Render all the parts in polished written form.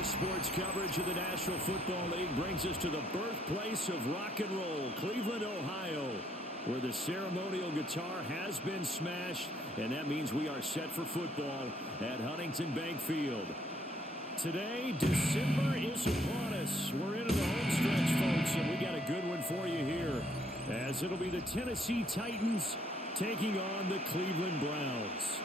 Today's sports coverage of the National Football League brings us to the birthplace of rock and roll, Cleveland, Ohio, where the ceremonial guitar has been smashed, and that means we are set for football at Huntington Bank Field. Today, December is upon us. We're into the home stretch, folks, and we got a good one for you here, as it'll be the Tennessee Titans taking on the Cleveland Browns.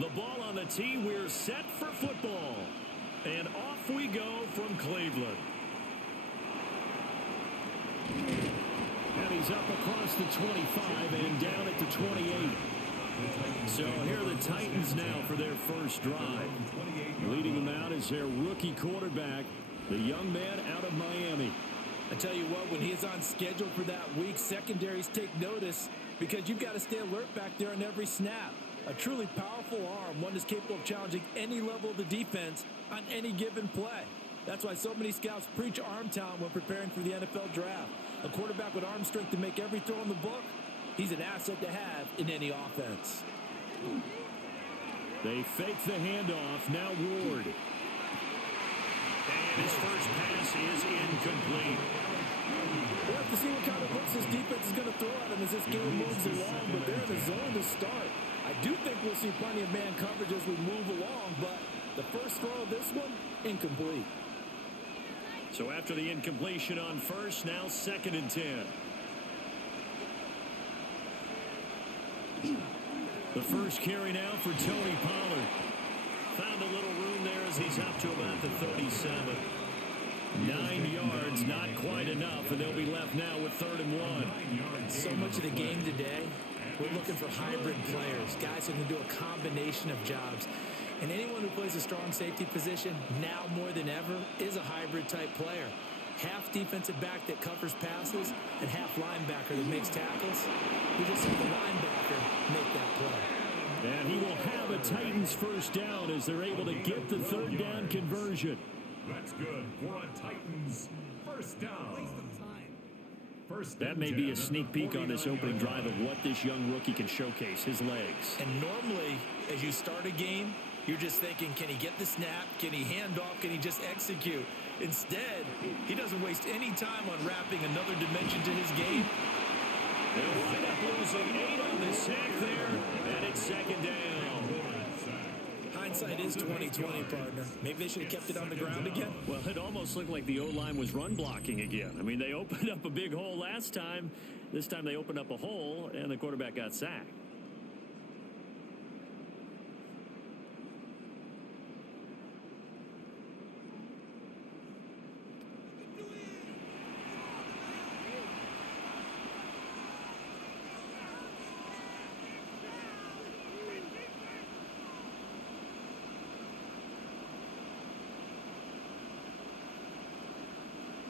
The ball on the tee, we're set for football. And off we go from Cleveland. And he's up across the 25 and down at the 28. So here are the Titans now for their first drive. Leading them out is their rookie quarterback, the young man out of Miami. I tell you what, when he's on schedule for that week, secondaries take notice because you've got to stay alert back there on every snap. A truly powerful arm, one that's capable of challenging any level of the defense on any given play. That's why so many scouts preach arm talent when preparing for the NFL draft. A quarterback with arm strength to make every throw in the book, he's an asset to have in any offense. They fake the handoff. Now Ward. And his first pass is incomplete. We'll have to see what kind of looks this defense is going to throw at him as this game moves along, but they're in the zone to start. I do think we'll see plenty of man coverage as we move along, but the first throw of this one, incomplete. So after the incompletion on first, now 2nd and 10. The first carry now for Tony Pollard. Found a little room there as he's up to about the 37. 9 yards, not quite enough, and they'll be left now with 3rd and 1. So much of the game today, we're looking for hybrid players, guys who can do a combination of jobs. And anyone who plays a strong safety position, now more than ever, is a hybrid-type player. Half defensive back that covers passes and half linebacker that makes tackles. We just saw the linebacker make that play. And he will have a Titans first down as they're able to get the 3rd down conversion. That's good for a Titans first down. That may be a sneak peek on this opening drive of what this young rookie can showcase, his legs. And normally, as you start a game, you're just thinking, can he get the snap? Can he hand off? Can he just execute? Instead, he doesn't waste any time on wrapping another dimension to his game. They'll wind up losing 8 on the sack there, and it's 2nd down. Hindsight is 20/20, partner. Maybe they should have kept it on the ground again. Well, it almost looked like the O-line was run blocking again. I mean, they opened up a big hole last time. This time they opened up a hole, and the quarterback got sacked.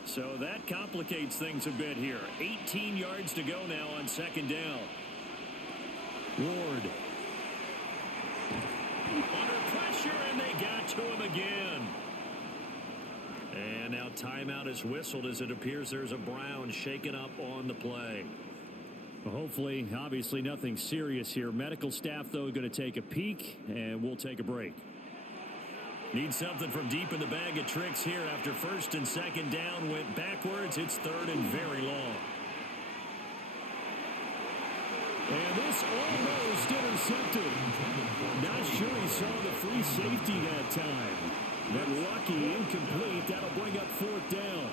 So that complicates things a bit here. 18 yards to go now on 2nd down. Ward. Under pressure, and they got to him again. And now timeout is whistled as it appears there's a Brown shaken up on the play. Well, hopefully, obviously nothing serious here. Medical staff, though, going to take a peek, and we'll take a break. Need something from deep in the bag of tricks here after 1st and 2nd down went backwards. It's 3rd and very long. And this almost intercepted. Not sure he saw the free safety that time. But lucky, incomplete. That'll bring up 4th down.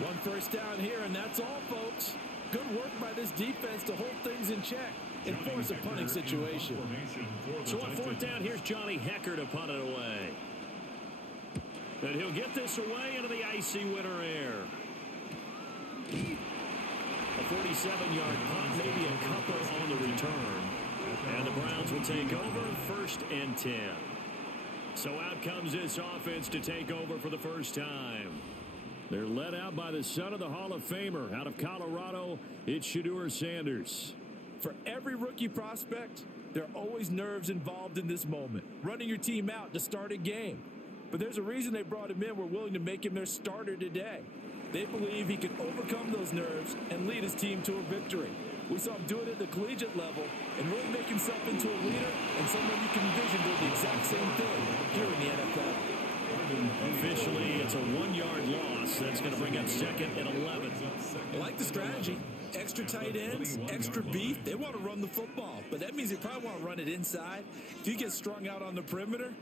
1 first down here, and that's all, folks. Good work by this defense to hold things in check and force a punting situation. So on 4th down, here's Johnny Hecker to punt it away. And he'll get this away into the icy winter air. A 47-yard punt, maybe a couple on the return. And the Browns will take over 1st and 10. So out comes this offense to take over for the first time. They're led out by the son of the Hall of Famer. Out of Colorado, it's Shedeur Sanders. For every rookie prospect, there are always nerves involved in this moment. Running your team out to start a game. But there's a reason they brought him in. We're willing to make him their starter today. They believe he can overcome those nerves and lead his team to a victory. We saw him do it at the collegiate level and really make himself into a leader and someone you can envision doing the exact same thing here in the NFL. Officially, it's a 1-yard loss. That's going to bring up second and 11. I like the strategy. Extra tight ends, extra beef. They want to run the football, but that means they probably want to run it inside. If you get strung out on the perimeter,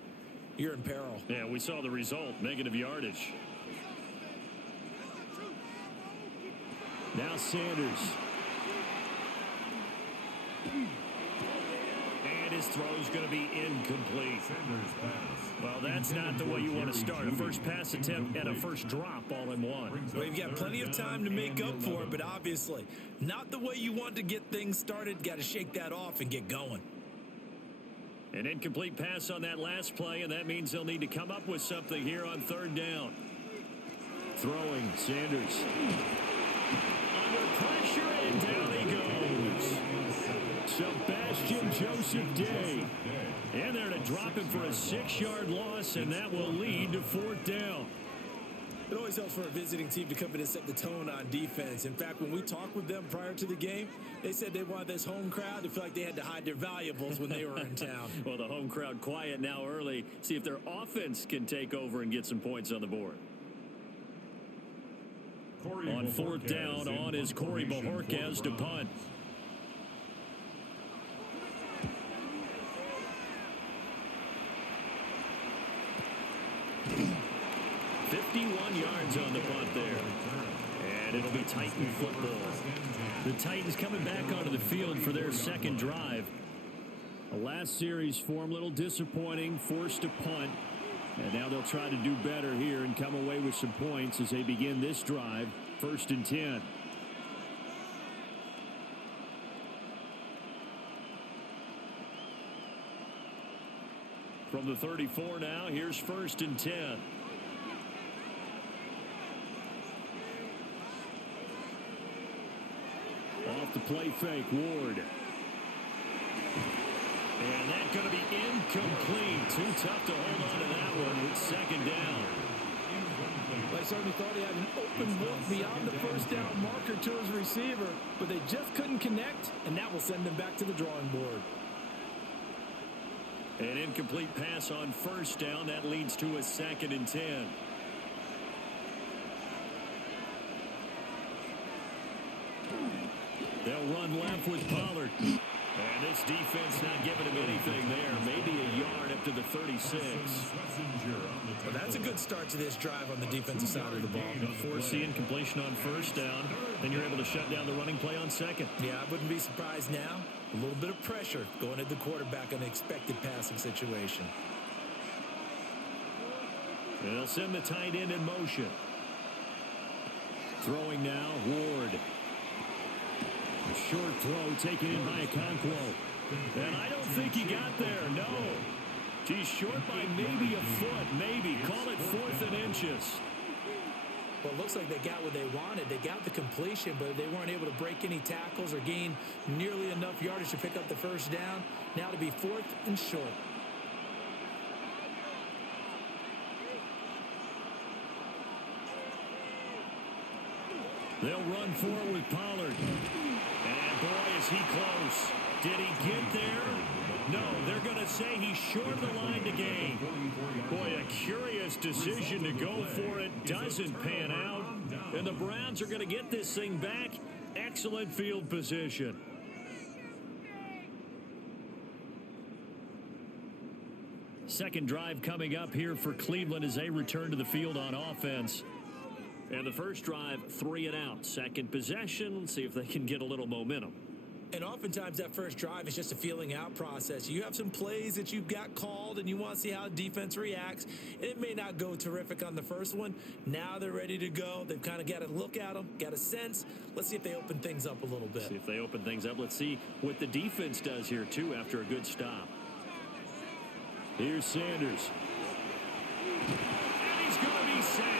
you're in peril. Yeah, we saw the result, negative yardage. Now Sanders. And his throw's going to be incomplete. Well, that's not the way you want to start. A first pass attempt and a first drop all in one. Well, you've got plenty of time to make up for it, but obviously not the way you want to get things started. Got to shake that off and get going. An incomplete pass on that last play, and that means they'll need to come up with something here on third down. Throwing, Sanders. Under pressure, and down he goes. Sebastian Joseph Day. And they're to drop him for a 6-yard loss, and that will lead to fourth down. It always helps for a visiting team to come in and set the tone on defense. In fact, when we talked with them prior to the game, they said they wanted this home crowd to feel like they had to hide their valuables when they were in town. Well, the home crowd quiet now early. See if their offense can take over and get some points on the board. On fourth down, on is Corey Bojorquez to punt. 51 yards on the punt there. And it'll be Titan football. The Titans coming back onto the field for their second drive. The last series for them, a little disappointing, forced to punt. And now they'll try to do better here and come away with some points as they begin this drive, 1st and 10. From the 34 now, here's 1st and 10. Off the play fake, Ward. And that's going to be incomplete. Too tough to hold on to that one with 2nd down. They certainly thought he had an open look beyond the first down marker to his receiver, but they just couldn't connect, and that will send them back to the drawing board. An incomplete pass on 1st down. That leads to a 2nd and 10. They'll run left with Pollard. And this defense not giving him anything there. Maybe a yard up to the 36. Well, that's a good start to this drive on the defensive side of the ball. Force the incompletion on 1st down. Then you're able to shut down the running play on 2nd. Yeah, I wouldn't be surprised now. A little bit of pressure going at the quarterback on the expected passing situation. And they'll send the tight end in motion. Throwing now, Ward. A short throw taken in by Okonkwo. And I don't think he got there, no. He's short by maybe a foot, maybe. Call it 4th and inches. Well, it looks like they got what they wanted. They got the completion, but they weren't able to break any tackles or gain nearly enough yardage to pick up the 1st down. Now to be 4th and short. They'll run forward with Pollard. And boy, is he close. Did he get there? No, they're going to say he's short of the line to gain. Boy, a curious decision to go for it. Doesn't pan out. And the Browns are going to get this thing back. Excellent field position. Second drive coming up here for Cleveland as they return to the field on offense. And the first drive, 3 and out. Second possession, see if they can get a little momentum. And oftentimes that first drive is just a feeling out process. You have some plays that you've got called and you want to see how the defense reacts. And it may not go terrific on the first one. Now they're ready to go. They've kind of got to look at them, got a sense. Let's see if they open things up a little bit. See if they open things up. Let's see what the defense does here, too, after a good stop. Here's Sanders. And he's going to be sacked.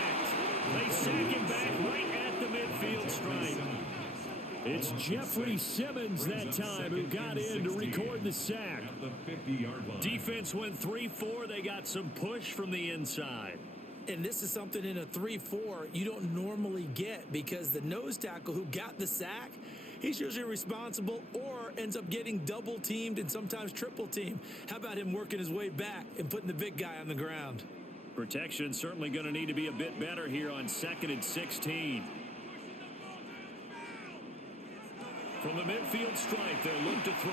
They sack him back right at the midfield stripe. It's Jeffrey Simmons that time who got in to record the sack. Defense went 3-4. They got some push from the inside. And this is something in a 3-4 you don't normally get, because the nose tackle who got the sack, he's usually responsible or ends up getting double teamed and sometimes triple teamed. How about him working his way back and putting the big guy on the ground? Protection certainly going to need to be a bit better here on 2nd and 16. From the midfield stripe, they'll look to throw.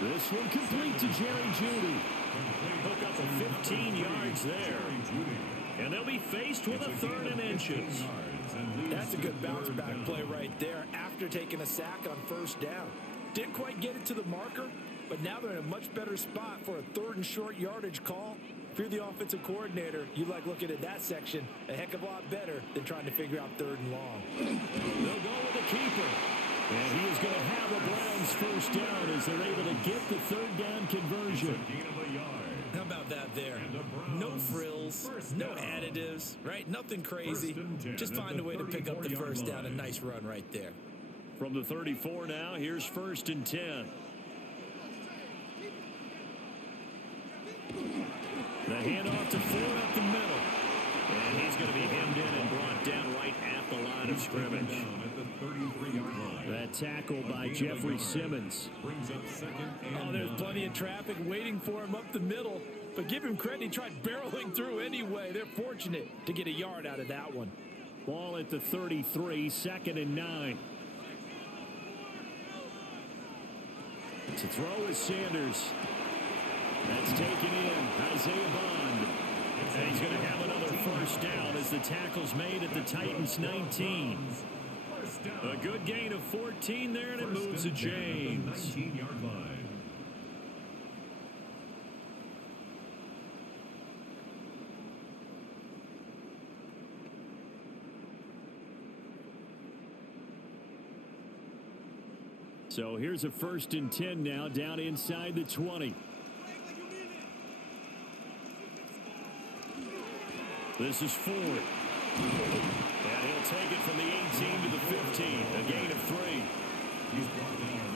This one complete to Jerry Jeudy. Hook up a 15 yards there. And they'll be faced with a 3rd and inches. That's a good bounce back play right there after taking a sack on 1st down. Didn't quite get it to the marker, but now they're in a much better spot for a 3rd and short yardage call. If you're the offensive coordinator, you like looking at that section a heck of a lot better than trying to figure out 3rd and long. They'll go with the keeper. And he is going to have a Browns 1st down as they're able to get the 3rd down conversion. How about that there? No frills, no additives, right? Nothing crazy. Just find a way to pick up the 1st down. A nice run right there. From the 34 now, here's 1st and 10. The handoff to Ford up the middle. And he's going to be hemmed in and brought down right at the line of scrimmage. That tackle by Jeffrey Simmons. Oh, there's plenty of traffic waiting for him up the middle. But give him credit, he tried barreling through anyway. They're fortunate to get a yard out of that one. Ball at the 33, 2nd and 9. To throw is Sanders. That's taken in. Isaiah Bond. And he's going to have another 1st down as the tackle's made at the Titans 19. A good gain of 14 there, and it moves to James. So here's a 1st and 10 now, down inside the 20. This is Ford. And he'll take it from the 18 to the 15. A gain of 3.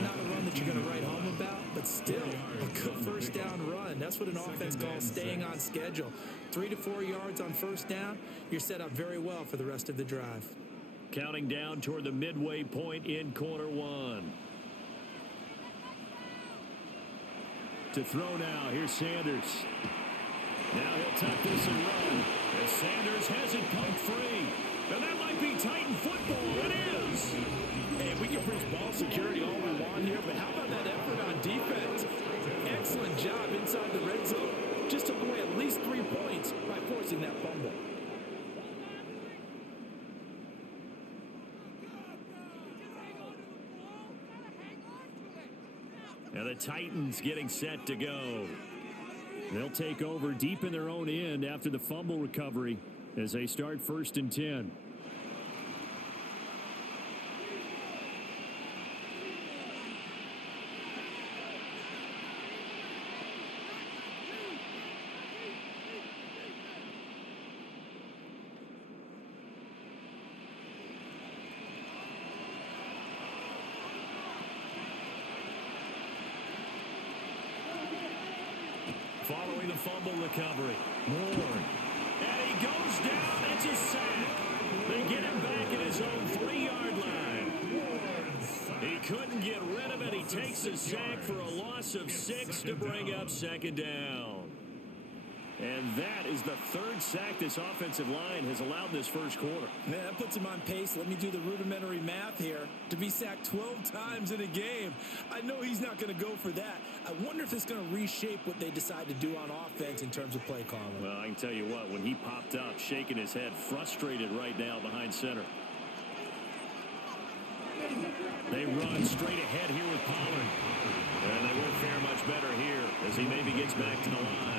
Not a run that you're going to write home about, but still a good 1st down run. That's what an offense calls staying on schedule. 3 to 4 yards on 1st down. You're set up very well for the rest of the drive. Counting down toward the midway point in quarter 1. To throw now. Here's Sanders. Now he'll tuck this and run. As Sanders has it pumped free. And that might be Titan football. It is. Hey, we can preach ball security all we want here, but how about that effort on defense? Excellent job inside the red zone. Just took away at least 3 points by forcing that fumble. And the Titans getting set to go. They'll take over deep in their own end after the fumble recovery as they start 1st and 10. Following the fumble recovery. Ward. And he goes down. It's a sack. They get him back at his own 3-yard line. He couldn't get rid of it. He takes a sack for a loss of 6 to bring up 2nd down. And that is the 3rd sack this offensive line has allowed this 1st quarter. Man, that puts him on pace. Let me do the rudimentary math here. To be sacked 12 times in a game. I know he's not going to go for that. I wonder if it's going to reshape what they decide to do on offense in terms of play calling. Well, I can tell you what, when he popped up, shaking his head, frustrated right now behind center. They run straight ahead here with Pollard. And they won't fare much better here as he maybe gets back to the line.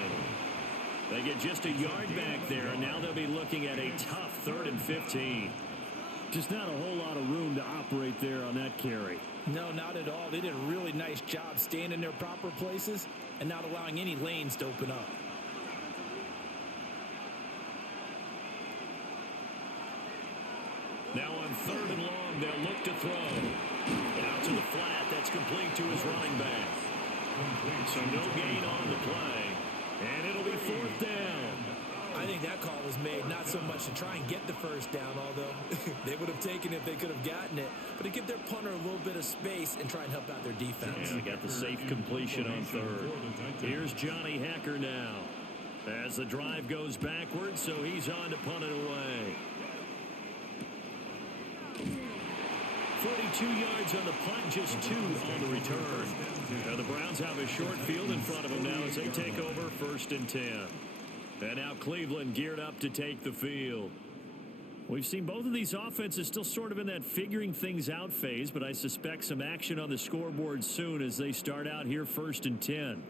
They get just a yard back there, and now they'll be looking at a tough 3rd and 15. Just not a whole lot of room to operate there on that carry. No, not at all. They did a really nice job staying in their proper places and not allowing any lanes to open up. Now on 3rd and long, they'll look to throw. Out to the flat. That's complete to his running back. So no gain on the play. And it'll be 4th down. I think that call was made not so much to try and get the first down, although they would have taken it if they could have gotten it, but to give their punter a little bit of space and try and help out their defense. And they got the safe completion on 3rd. Here's Johnny Hacker now. As the drive goes backwards, so he's on to punt it away. 42 yards on the punt, just 2 on the return. Now the Browns have a short field in front of them now as they take over 1st and 10. And now Cleveland geared up to take the field. We've seen both of these offenses still sort of in that figuring things out phase, but I suspect some action on the scoreboard soon as they start out here 1st and 10.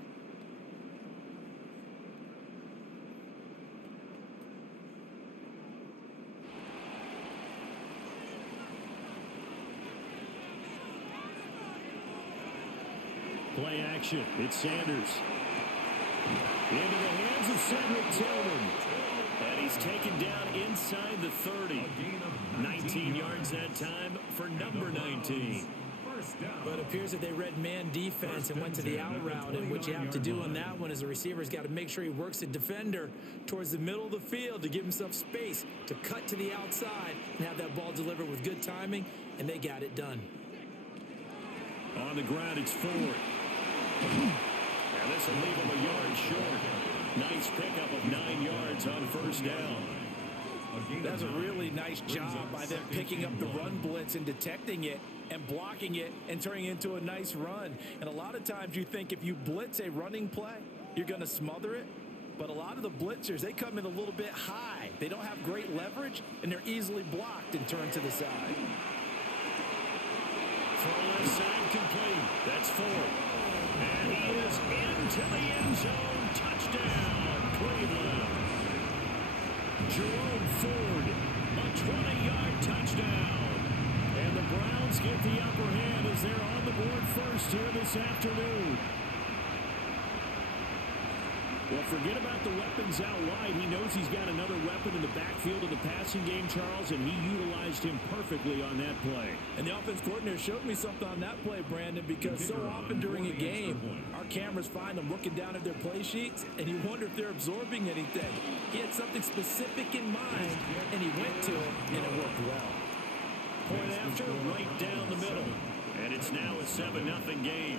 Play action. It's Sanders. Into the hands of Cedric Tillman. And he's taken down inside the 30. 19 yards that time for number 19. But it appears that they read man defense and went to the out route. And what you have to do on that one is the receiver's got to make sure he works the defender towards the middle of the field to give himself space to cut to the outside and have that ball delivered with good timing. And they got it done. On the ground, it's Ford. And this will leave him a yard short. Nice pickup of 9 yards on 1st down. That's a really nice job by them picking up the run blitz and detecting it and blocking it and turning it into a nice run. And a lot of times you think if you blitz a running play, you're going to smother it. But a lot of the blitzers, they come in a little bit high. They don't have great leverage, and they're easily blocked and turned to the side. Throw left side complete. That's Ford. And he is into the end zone. Touchdown, Cleveland. Jerome Ford, a 20-yard touchdown. And the Browns get the upper hand as they're on the board first here this afternoon. Well, forget about the weapons out wide. He knows he's got another weapon in the backfield of the passing game, Charles, and he utilized him perfectly on that play. And the offense coordinator showed me something on that play, Brandon, because so often during a game, our cameras find them looking down at their play sheets, and you wonder if they're absorbing anything. He had something specific in mind, and he went to it, and it worked well. Point after, right down the middle. And it's now a 7-0 game.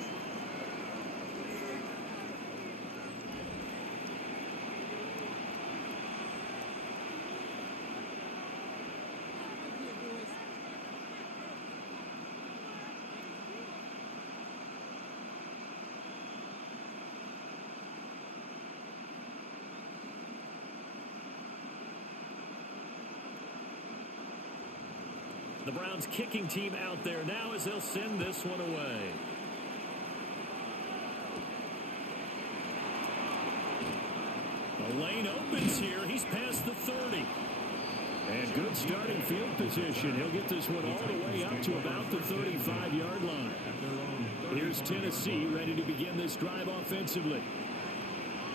The Browns kicking team out there now as they'll send this one away. The lane opens here. He's past the 30. And good starting field position. He'll get this one all the way up to about the 35-yard line. Here's Tennessee ready to begin this drive offensively.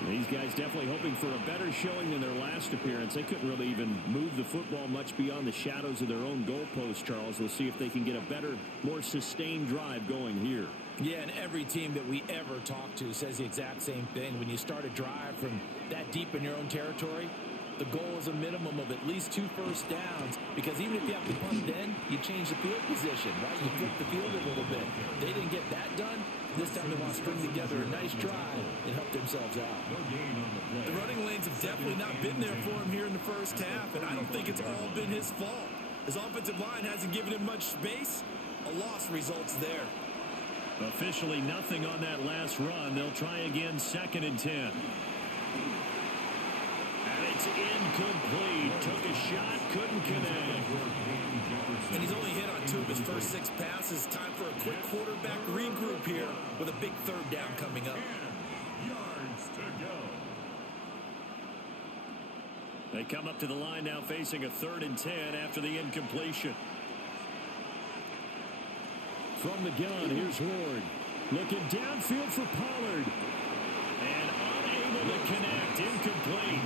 These guys definitely hoping for a better showing than their last appearance. They couldn't really even move the football much beyond the shadows of their own goalpost, Charles. We'll see if they can get a better, more sustained drive going here. Yeah, and every team that we ever talk to says the exact same thing. When you start a drive from that deep in your own territory, the goal is a minimum of at least 2 first downs, because even if you have to punt then, you change the field position, right? You flip the field a little bit. They didn't get that done. This time they want to string together a nice drive and help themselves out. The running lanes have definitely not been there for him here in the first half, and I don't think it's all been his fault. His offensive line hasn't given him much space. A loss results there. Officially nothing on that last run. They'll try again 2nd and 10. And it's incomplete. Took a shot, couldn't connect. And he's only hit on 2 of his first 6 passes. Time for a quick quarterback regroup here with a big 3rd down coming up. Yards to go. They come up to the line now facing a 3rd and 10 after the incompletion. From the gun, here's Ward. Looking downfield for Pollard. And unable to connect. Incomplete.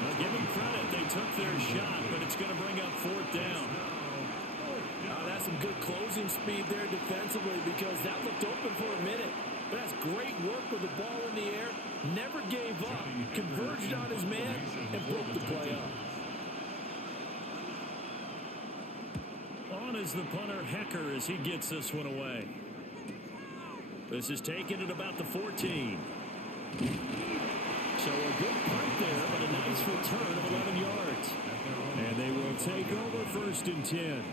Now give them credit. They took their shot, but it's going to bring up 4th down. closing speed there defensively because that looked open for a minute. But that's great work with the ball in the air. Never gave up. Converged on his man and broke the play up. On is the punter, Hecker, as he gets this one away. This is taken at about the 14. So a good punt there, but a nice return of 11 yards. And they will take over 1st and 10.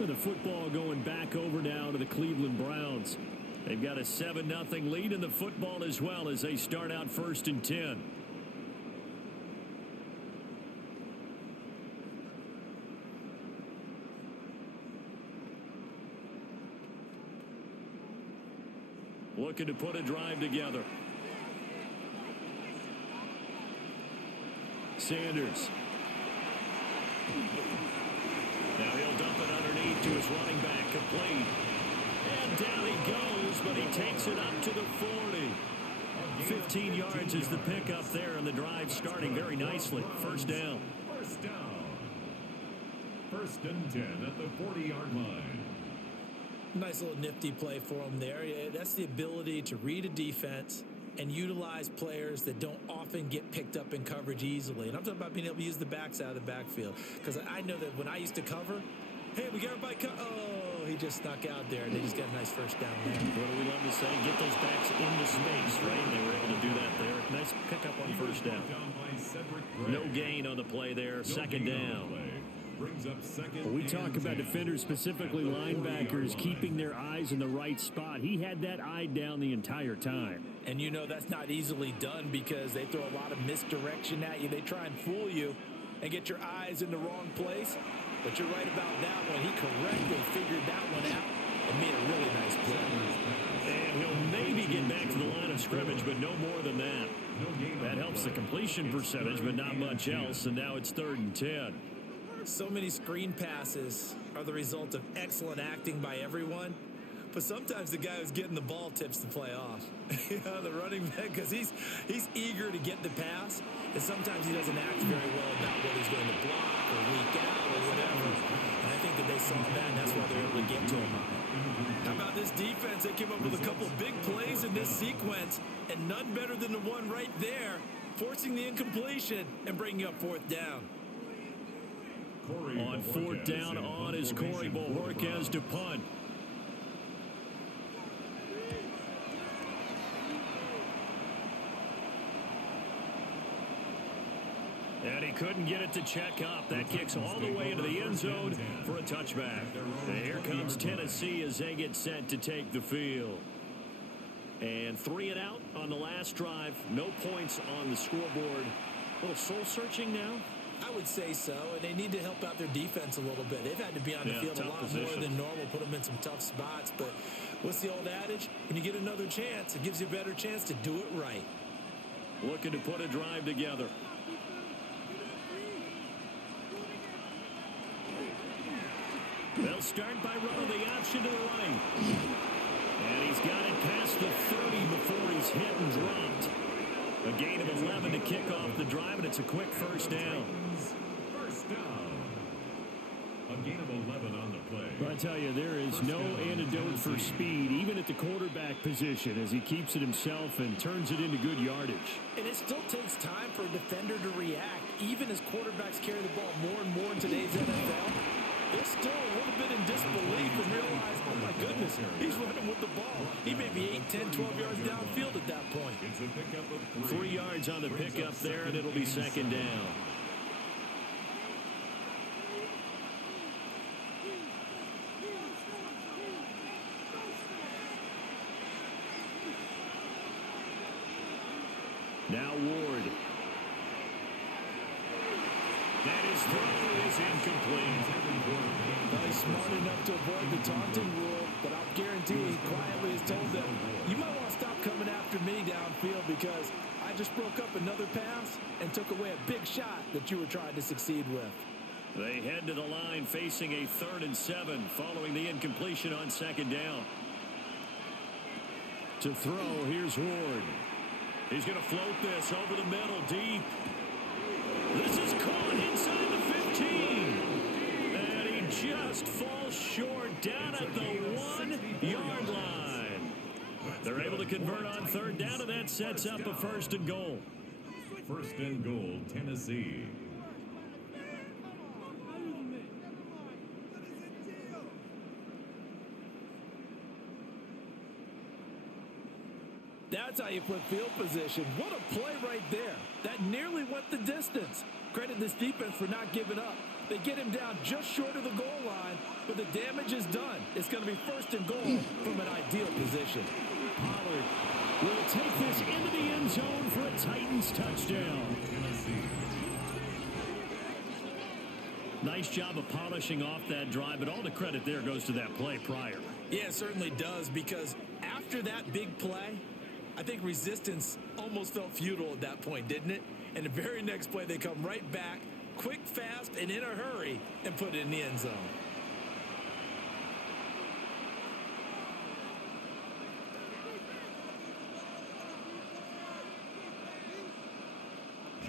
With the football going back over now to the Cleveland Browns. They've got a 7-0 lead in the football as well as they start out 1st and 10. Looking to put a drive together. Sanders. Now he'll dump it underneath to his running back, complete. And down he goes, but he takes it up to the 40. 15 yards is the pickup there, and the drive starting very nicely. 1st down. 1st and 10 at the 40-yard line. Nice little nifty play for him there. Yeah, that's the ability to read a defense and utilize players that don't often get picked up in coverage easily. And I'm talking about being able to use the backs out of the backfield. Because I know that when I used to cover, hey, we got everybody oh, he just snuck out there, and they just got a nice 1st down there. What do we love to say? Get those backs into space, right? And they were able to do that there. Nice pickup on 1st down. No gain on the play there. 2nd down. Well, we talk about defenders, specifically linebackers, keeping their eyes in the right spot. He had that eye down the entire time. And you know that's not easily done because they throw a lot of misdirection at you. They try and fool you and get your eyes in the wrong place. But you're right about that one. He correctly figured that one out and made a really nice play. And he'll maybe get back to the line of scrimmage, but no more than that. That helps the completion percentage, but not much else. And now it's 3rd and 10. So many screen passes are the result of excellent acting by everyone. But sometimes the guy who's getting the ball tips the play off. The running back, because he's eager to get the pass, and sometimes he doesn't act very well about what he's going to block or leak out or whatever. And I think that they saw that, and that's why they're able to get to him. How about this defense? They came up with a couple big plays in this sequence, and none better than the one right there, forcing the incompletion and bringing up 4th down. On 4th down, on is Corey Bojorquez to punt. And he couldn't get it to check up. That kicks all the way into the end zone for a touchback. And here comes Tennessee as they get set to take the field. And 3 and out on the last drive. No points on the scoreboard. A little soul-searching now. I would say so, and they need to help out their defense a little bit. They've had to be on the field a lot more than normal, put them in some tough spots. But what's the old adage? When you get another chance, it gives you a better chance to do it right. Looking to put a drive together. They'll start by running the option to the right. And he's got it past the 30 before he's hit and dropped. A gain of 11 to kick off the drive, and it's a quick 1st down. 1st down. A gain of 11 on the play. But I tell you, there is no antidote for speed, even at the quarterback position, as he keeps it himself and turns it into good yardage. And it still takes time for a defender to react, even as quarterbacks carry the ball more and more in today's NFL. They're still a little bit in disbelief and realize, oh my goodness, he's running with the ball. He may be 8, 10, 12 yards downfield at that point. 3 yards on the pickup there, and it'll be 2nd down. Now Ward. That his throw is incomplete. He's smart enough to avoid the taunting rule, but I'll guarantee he quietly has told them, you might want to stop coming after me downfield because I just broke up another pass and took away a big shot that you were trying to succeed with. They head to the line facing a 3rd and 7 following the incompletion on 2nd down. To throw, here's Ward. He's going to float this over the middle, deep. This is caught inside the 15. And he just falls short. short, down at the 1-yard line. They're able to convert on third down, and that sets up a first and goal. First and goal, Tennessee. That's how you flip field position. What a play right there. That nearly went the distance. Credit this defense for not giving up. They get him down just short of the goal line, but the damage is done. It's going to be first and goal from an ideal position. Pollard will take this into the end zone for a Titans touchdown. Nice job of polishing off that drive, but all the credit there goes to that play prior. Yeah, it certainly does, because after that big play, I think resistance almost felt futile at that point, didn't it? And the very next play, they come right back, quick, fast, and in a hurry, and put it in the end zone.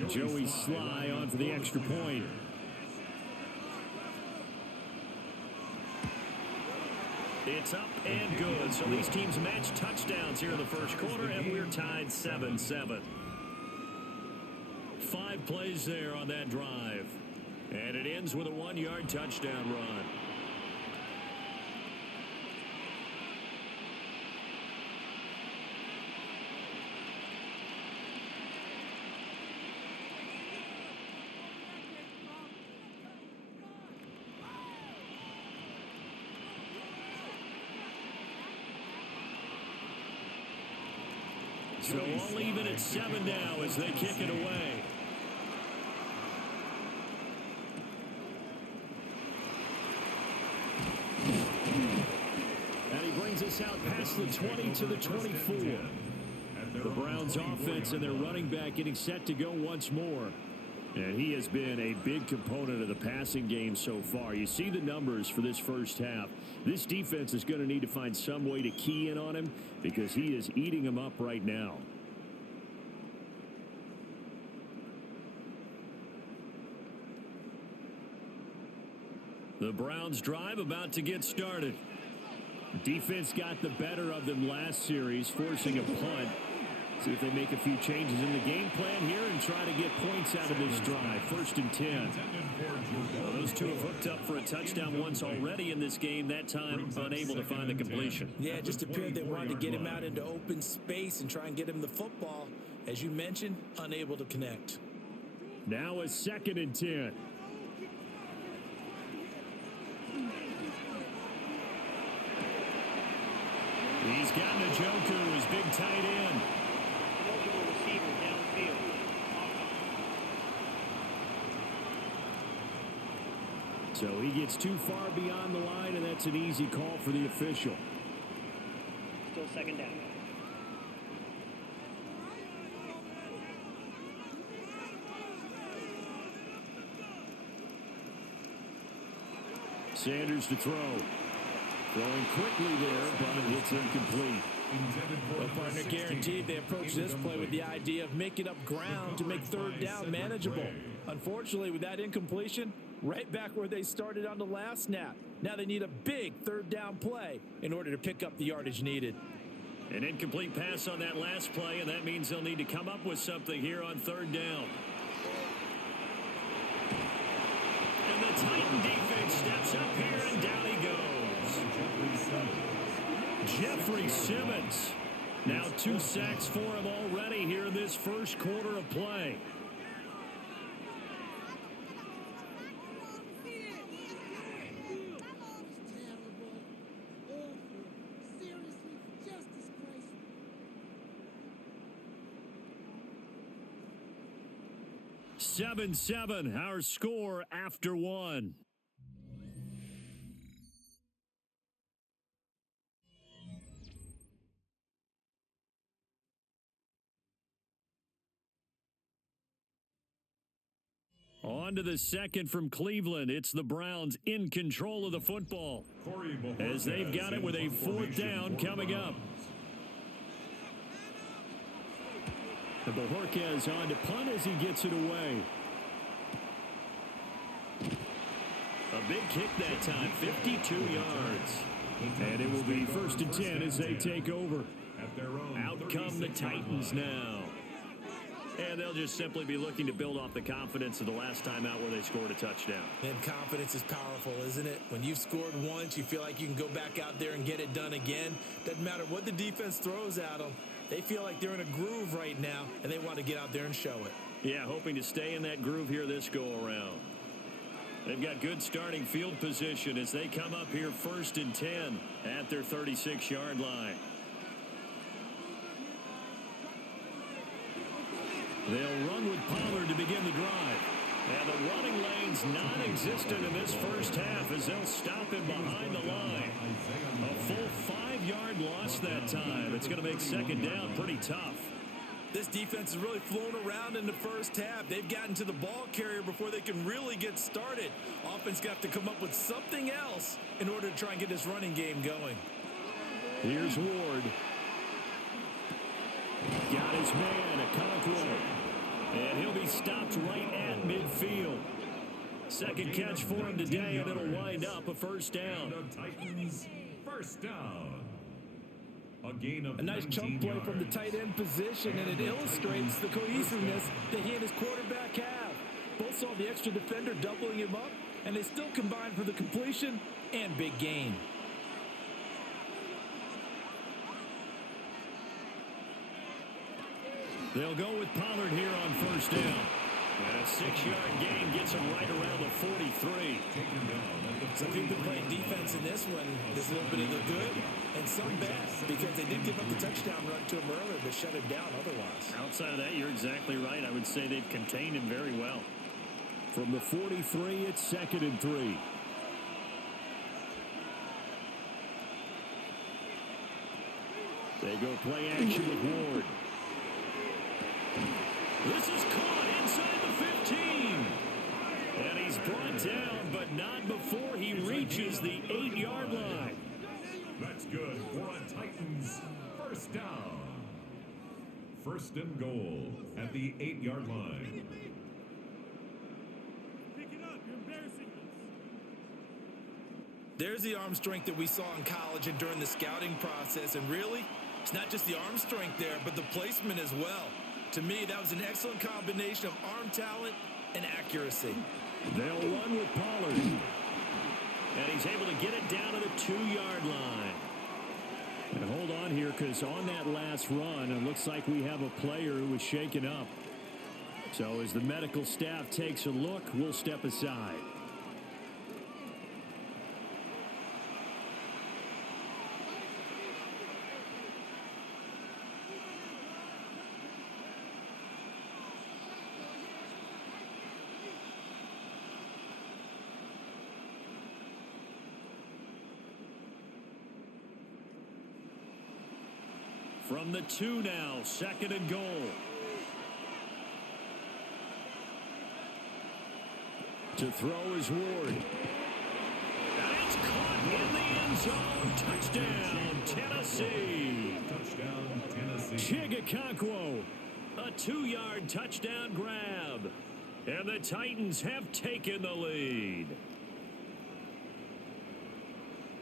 Joey Sly on for the extra point. It's up and good. So these teams match touchdowns here in the first quarter, and we're tied 7-7. 5 plays there on that drive. And it ends with a 1-yard touchdown run. So all even at 7 now as they kick it away. And he brings us out past the 20 to the 24. The Browns offense and their running back getting set to go once more. And he has been a big component of the passing game so far. You see the numbers for this first half. This defense is going to need to find some way to key in on him because he is eating them up right now. The Browns drive about to get started. Defense got the better of them last series, forcing a punt. See if they make a few changes in the game plan here and try to get points out of this drive. First and 10. Well, those two have hooked up for a touchdown once already in this game. That time unable to find the completion. Yeah, it just appeared they wanted to get him out into open space and try and get him the football. As you mentioned, unable to connect. Now a second and 10. He's got Njoku, his big tight end. So he gets too far beyond the line, and that's an easy call for the official. Still second down. Sanders to throw. Throwing quickly there, but it's incomplete. Well, partner, guaranteed they approach this play with the idea of making up ground to make third down manageable. Unfortunately, with that incompletion, right back where they started on the last snap. Now they need a big third down play in order to pick up the yardage needed. An incomplete pass on that last play, and that means they'll need to come up with something here on third down. And the Titan defense steps up here, and down he goes. Jeffrey Simmons. Now 2 sacks for him already here in this first quarter of play. Seven, 7, our score after 1. On to the second from Cleveland. It's the Browns in control of the football as they've got it with a 4th down coming up. And Bojorquez on to punt as he gets it away. A big kick that time, 52 yards. And it will be 1st and 10 as they take over. Out come the Titans now. And they'll just simply be looking to build off the confidence of the last time out where they scored a touchdown. And confidence is powerful, isn't it? When you've scored once, you feel like you can go back out there and get it done again. Doesn't matter what the defense throws at them. They feel like they're in a groove right now, and they want to get out there and show it. Yeah, hoping to stay in that groove here this go-around. They've got good starting field position as they come up here 1st and 10 at their 36-yard line. They'll run with Pollard to begin the drive. And the running lane's non-existent in this first half as they'll stop him behind the line. A full 5-yard loss that time. It's going to make 2nd down pretty tough. This defense has really flown around in the first half. They've gotten to the ball carrier before they can really get started. Offense got to come up with something else in order to try and get this running game going. Here's Ward. Got his man, Okonkwo. And he'll be stopped right at midfield. Second catch for him today, and it'll wind up a 1st down. Titans, 1st down. A gain of a nice chunk play from the tight end position, and it illustrates the cohesiveness that he and his quarterback have. Both saw the extra defender doubling him up, and they still combined for the completion and big gain. They'll go with Pollard here on 1st down. And a 6-yard gain gets him right around the 43. Some people playing defense in this one. There's a little bit of the good and some bad because they did give up the touchdown run to him earlier to shut him down otherwise. Outside of that, you're exactly right. I would say they've contained him very well. From the 43, it's 2nd and 3. They go play action with Ward. This is caught inside the 15. And he's brought down, but not before he reaches the 8-yard line. That's good for a Titans 1st down. 1st and goal at the 8-yard line. Pick it up. You're embarrassing us. There's the arm strength that we saw in college and during the scouting process. And really, it's not just the arm strength there, but the placement as well. To me, that was an excellent combination of arm talent and accuracy. They'll run with Pollard. And he's able to get it down to the 2-yard line. And hold on here, because on that last run, it looks like we have a player who was shaken up. So as the medical staff takes a look, we'll step aside. From the 2 now, 2nd and goal. To throw is Ward. And it's caught in the end zone. Touchdown, Tennessee. Touchdown, Tennessee. Okonkwo, a 2-yard touchdown grab. And the Titans have taken the lead.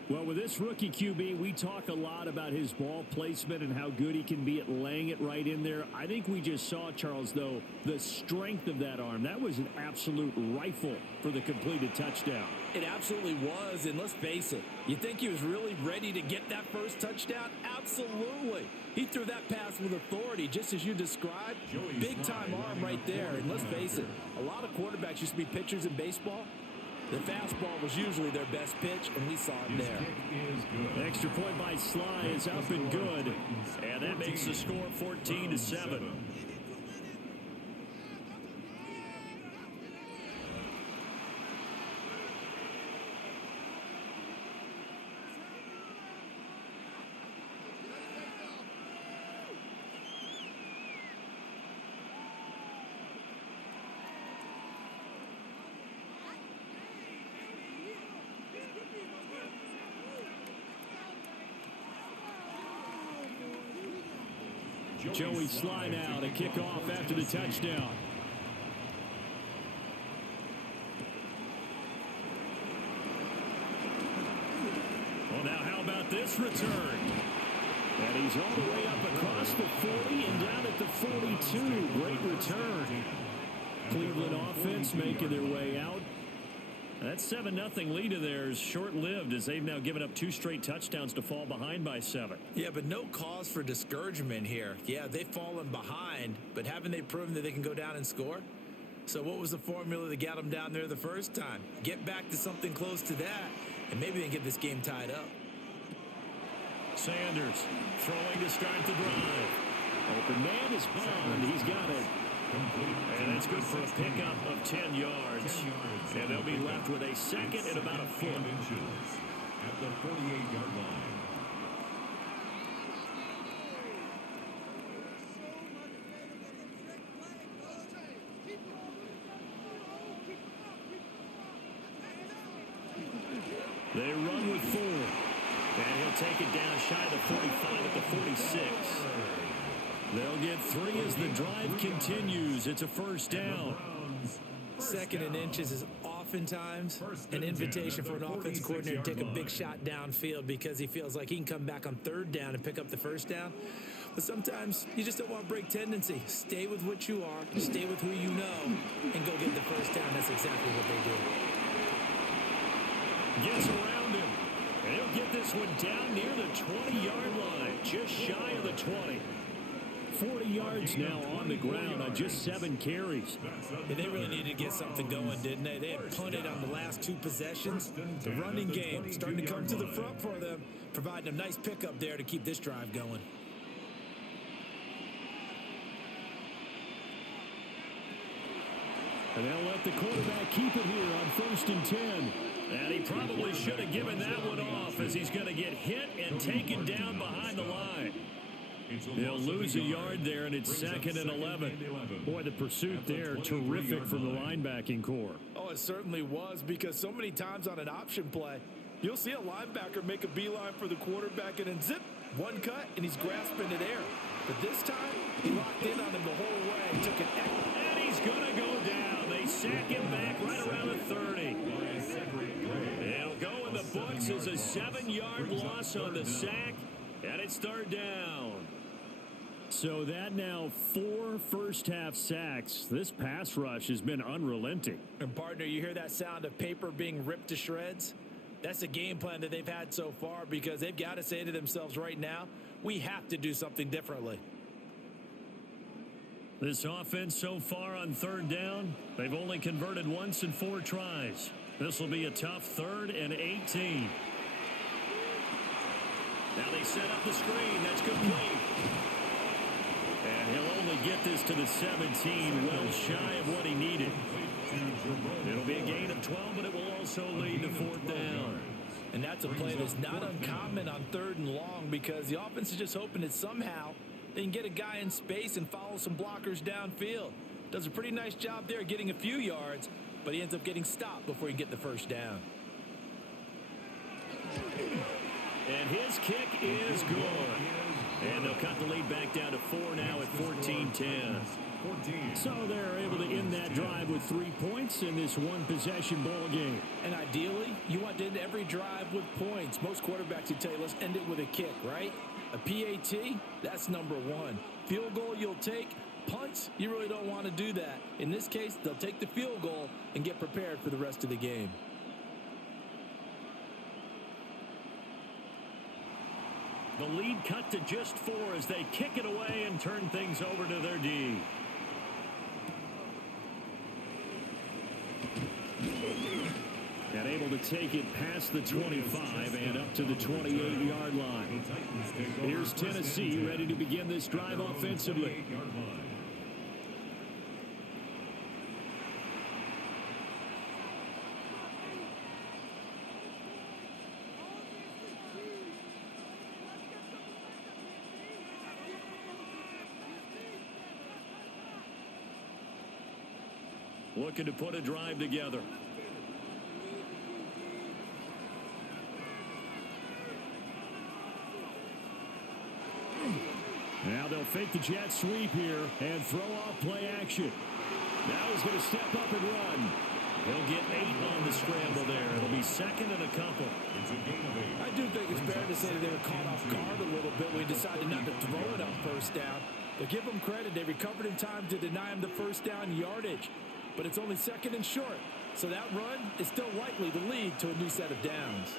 Well, with this rookie QB, we talk a lot about his ball placement and how good he can be at laying it right in there. I think we just saw, Charles, though, the strength of that arm. That was an absolute rifle for the completed touchdown. It absolutely was, and let's face it, you think he was really ready to get that first touchdown? Absolutely. He threw that pass with authority, just as you described. Big-time arm right there, and let's face it, a lot of quarterbacks used to be pitchers in baseball. The fastball was usually their best pitch, and we saw it there. Extra point by Sly is up and good. And that makes the score 14-7. Joey Sly now to kick off after the touchdown. now how about this return? And he's all the way up across the 40 and down at the 42. Great return. Cleveland offense making their way out. That 7-0 lead of theirs short-lived as they've now given up 2 straight touchdowns to fall behind by 7. Yeah, but no cause for discouragement here. Yeah, they've fallen behind, but haven't they proven that they can go down and score? So what was the formula that got them down there the first time? Get back to something close to that, and maybe they can get this game tied up. Sanders throwing to start the drive. Open man is Bond. He's got it. And that's good for a pickup of 10 yards. And they'll be left with a second and about a foot. At the 48-yard line. They run with 4. And he'll take it down shy of the 45 at the 46. They'll get 3 as the drive continues. It's a first down. Second and inches is oftentimes an invitation for an offense coordinator to take a big shot downfield because he feels like he can come back on third down and pick up the first down. But sometimes you just don't want to break tendency. Stay with what you are, stay with who you know, and go get the first down. That's exactly what they do. Gets around him. And he'll get this one down near the 20-yard line, just shy of the 20. 40 yards now on the ground on just 7 carries. Yeah, they really needed to get something going, didn't they? They had punted on the last 2 possessions. The running game starting to come to the front for them, providing a nice pickup there to keep this drive going. And they'll let the quarterback keep it here on 1st and 10. And he probably should have given that one off as he's going to get hit and taken down behind the line. They'll lose a yard there, and it's 2nd and 11. Boy, the pursuit there, terrific from the linebacking core. Oh, it certainly was, because so many times on an option play, you'll see a linebacker make a beeline for the quarterback and then zip, one cut, and he's grasping it air. But this time, he locked in on him the whole way, took an and he's going to go down. They sack him back right around the 30. It'll go in the books as a 7-yard loss on the sack, and it's 3rd down. So that now 4 first-half sacks. This pass rush has been unrelenting. And, partner, you hear that sound of paper being ripped to shreds? That's a game plan that they've had so far because they've got to say to themselves right now, we have to do something differently. This offense so far on 3rd down, they've only converted once in 4 tries. This will be a tough 3rd and 18. Now they set up the screen. That's complete. And he'll only get this to the 17, well shy of what he needed. It'll be a gain of 12, but it will also lead to 4th down. And that's a play that's not uncommon on 3rd and long because the offense is just hoping that somehow they can get a guy in space and follow some blockers downfield. Does a pretty nice job there getting a few yards, but he ends up getting stopped before he can get the first down. And his kick is good. And they'll cut the lead back down to 4 now at 14-10. So they're able to end that drive with 3 points in this one-possession ball game. And ideally, you want to end every drive with points. Most quarterbacks would tell you, let's end it with a kick, right? A PAT, that's number 1. Field goal you'll take. Punts, you really don't want to do that. In this case, they'll take the field goal and get prepared for the rest of the game. The lead cut to just 4 as they kick it away and turn things over to their D. And able to take it past the 25 and up to the 28-yard line. Here's Tennessee ready to begin this drive offensively. Looking to put a drive together. Now they'll fake the jet sweep here and throw off play action. Now he's going to step up and run. He'll get 8 on the scramble there. It'll be 2nd and a couple. I do think it's to say that they were caught off guard a little bit when he decided not to throw it on first down. But give them credit. They recovered in time to deny him the first down yardage. But it's only second and short. So that run is still likely to lead to a new set of downs.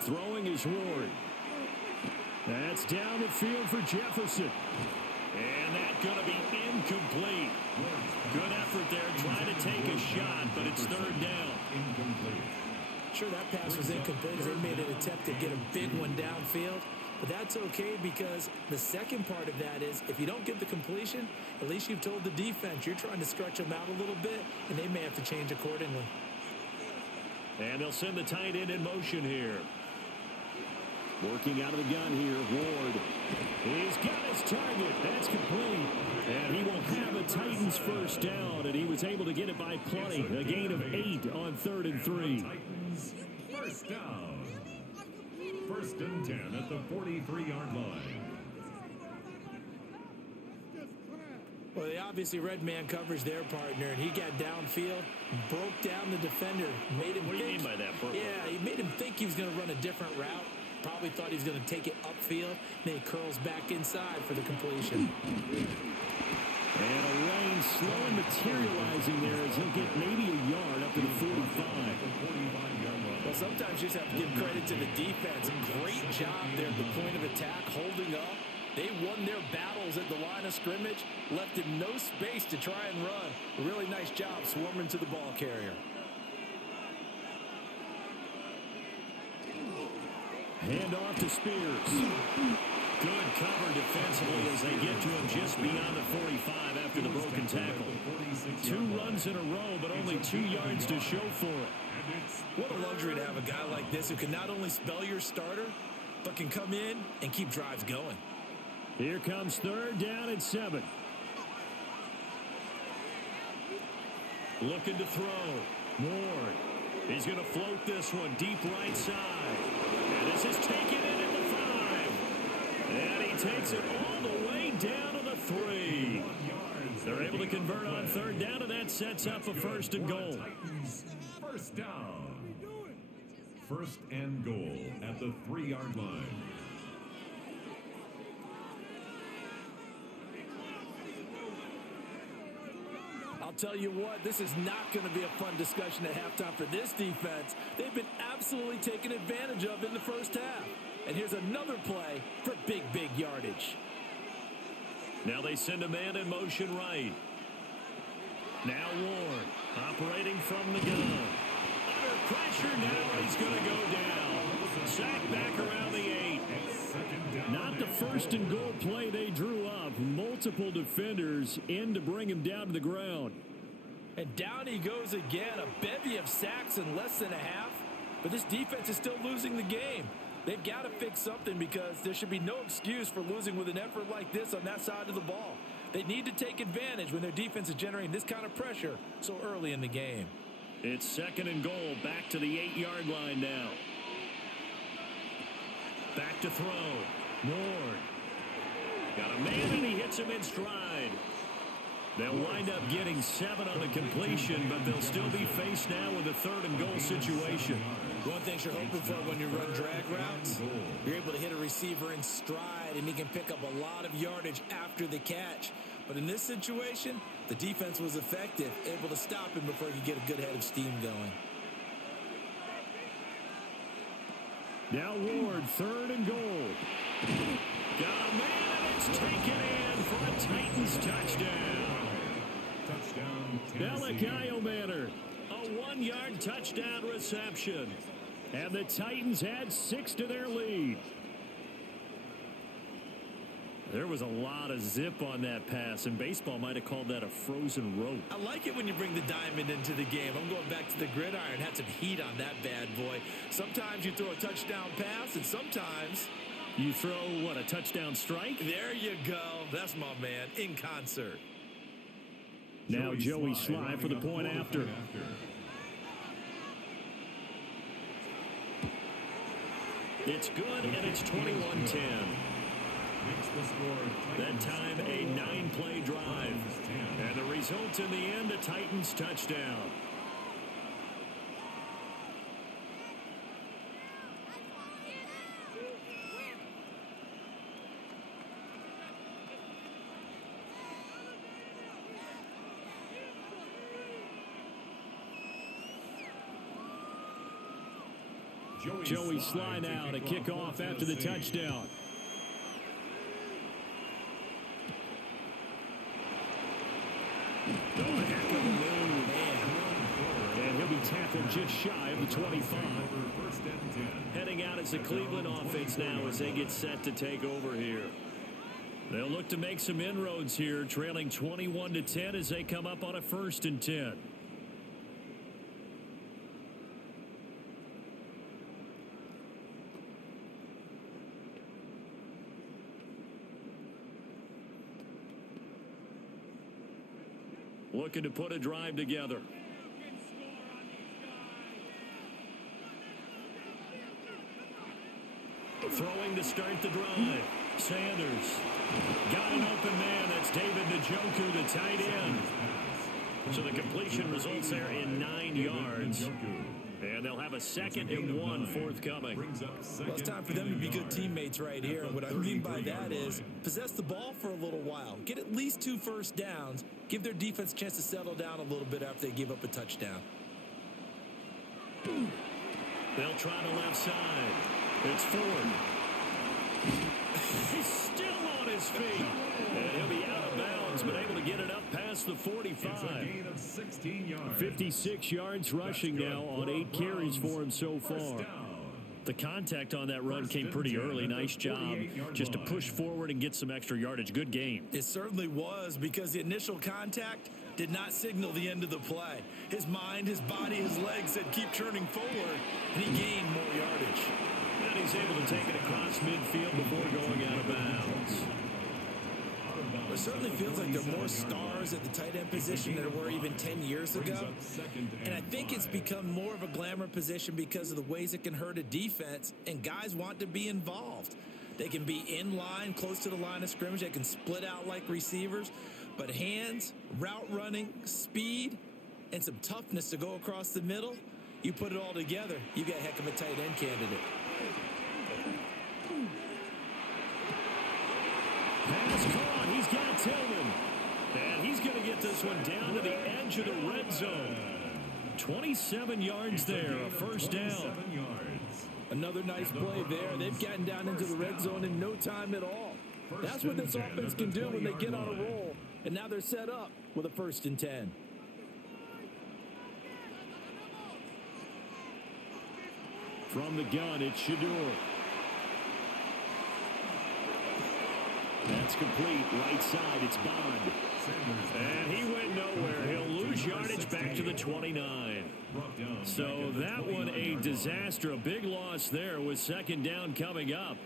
Throwing is Ward. That's down the field for Jefferson. And that's going to be incomplete. Good effort there trying to take a shot, but it's third down. Incomplete. Sure, that pass was incomplete as they made an attempt to get a big one downfield. But that's okay because the second part of that is if you don't get the completion, at least you've told the defense you're trying to stretch them out a little bit, and they may have to change accordingly. And they'll send the tight end in motion here. Working out of the gun here, Ward. He's got his target. That's complete. And he will have a Titans first down, and he was able to get it by plenty. A gain of 8 on 3rd and 3. Titans first down. 1st and 10 at the 43-yard line. Well, they obviously red man covers their partner, and he got downfield, broke down the defender, made him What do you mean by that, Burke? Yeah, he made him think he was going to run a different route. Probably thought he was going to take it upfield. Then he curls back inside for the completion. And a lane slow and materializing there as he'll get maybe a yard up to the 45. Well, sometimes you just have to give credit to the defense. Great job there at the point of attack, holding up. They won their battles at the line of scrimmage, left him no space to try and run. A really nice job swarming to the ball carrier. Hand off to Spears. Good cover defensively as they get to him just beyond the 45 after the broken tackle. 2 runs in a row, but only 2 yards to show for it. What a luxury to have a guy like this who can not only spell your starter, but can come in and keep drives going. Here comes 3rd down and 7. Looking to throw. Ward. He's going to float this one deep right side. And this is taken in at the 5. And he takes it all the way down to the 3. They're able to convert on 3rd down, and that sets up a 1st and goal. Titans first down. 1st and goal at the 3-yard line. I'll tell you what, this is not going to be a fun discussion at halftime for this defense. They've been absolutely taken advantage of in the first half. And here's another play for big yardage. Now they send a man in motion right. Now Ward operating from the gun. Under pressure now, he's going to go down. Sacked back around the 8. Not the 1st and goal play they drew up. Multiple defenders in to bring him down to the ground. And down he goes again. A bevy of sacks in less than a half. But this defense is still losing the game. They've got to fix something because there should be no excuse for losing with an effort like this on that side of the ball. They need to take advantage when their defense is generating this kind of pressure so early in the game. It's 2nd and goal. Back to the 8-yard line now. Back to throw. Ward. Got a man and he hits him in stride. They'll wind up getting 7 on the completion, but they'll still be faced now with a 3rd and goal situation. One thing you're hoping for when you run drag routes, you're able to hit a receiver in stride and he can pick up a lot of yardage after the catch. But in this situation, the defense was effective, able to stop him before he could get a good head of steam going. Now Ward, 3rd and goal. Got a man and it's taken in for a Titans touchdown. Touchdown, Malachi Manor, a 1-yard touchdown reception. And the Titans add 6 to their lead. There was a lot of zip on that pass, and baseball might have called that a frozen rope. I like it when you bring the diamond into the game. I'm going back to the gridiron. Had some heat on that bad boy. Sometimes you throw a touchdown pass, and sometimes you throw, what, a touchdown strike? There you go. That's my man, in concert. Now Joey Sly for the point after. It's good, and it's 21-10. Makes the score That Titans time, a 9-play drive. Browns 10. And the result in the end, a Titans touchdown. Joey Sly now to kick off after the touchdown. Oh, a heck of a move. And he'll be tackled just shy of the 25. Heading out as the Cleveland offense now as they get set to take over here. They'll look to make some inroads here, trailing 21-10 as they come up on a 1st and 10. Looking to put a drive together. Throwing to start the drive. Sanders got an open man. That's David Njoku, the tight end. So the completion results there in 9 yards. And they'll have a 2nd and 1 forthcoming. Well, it's time for them to be good teammates right here. And what I mean by that is possess the ball for a little while. Get at least 2 first downs. Give their defense a chance to settle down a little bit after they give up a touchdown. They'll try the left side. It's Ford. He's still on his feet. And he'll be out of bounds, but able to get it up past the 45. It's a gain of 16 yards. 56 yards rushing now on 8 carries for him so far. The contact on that run came pretty early. Nice job just to push forward and get some extra yardage. Good game. It certainly was, because the initial contact did not signal the end of the play. His mind, his body, his legs said keep churning forward, and he gained more yardage. And he's able to take it across midfield before going out of bounds. It certainly feels like there are more stars at the tight end position than there were even 10 years ago. And I think it's become more of a glamour position because of the ways it can hurt a defense, and guys want to be involved. They can be in line, close to the line of scrimmage. They can split out like receivers. But hands, route running, speed, and some toughness to go across the middle, you put it all together, you got a heck of a tight end candidate. Pass caught. He's got Tillman. And he's going to get this one down to the edge of the red zone. 27 yards there, a 1st down. Another nice play there. They've gotten down into the red zone in no time at all. That's what this offense can do when they get on a roll. And now they're set up with a 1st and 10. From the gun, it's Shador. That's complete. Right side, it's Bond. And he went nowhere. He'll lose yardage back to the 29. So that one a disaster. A big loss there with 2nd down coming up.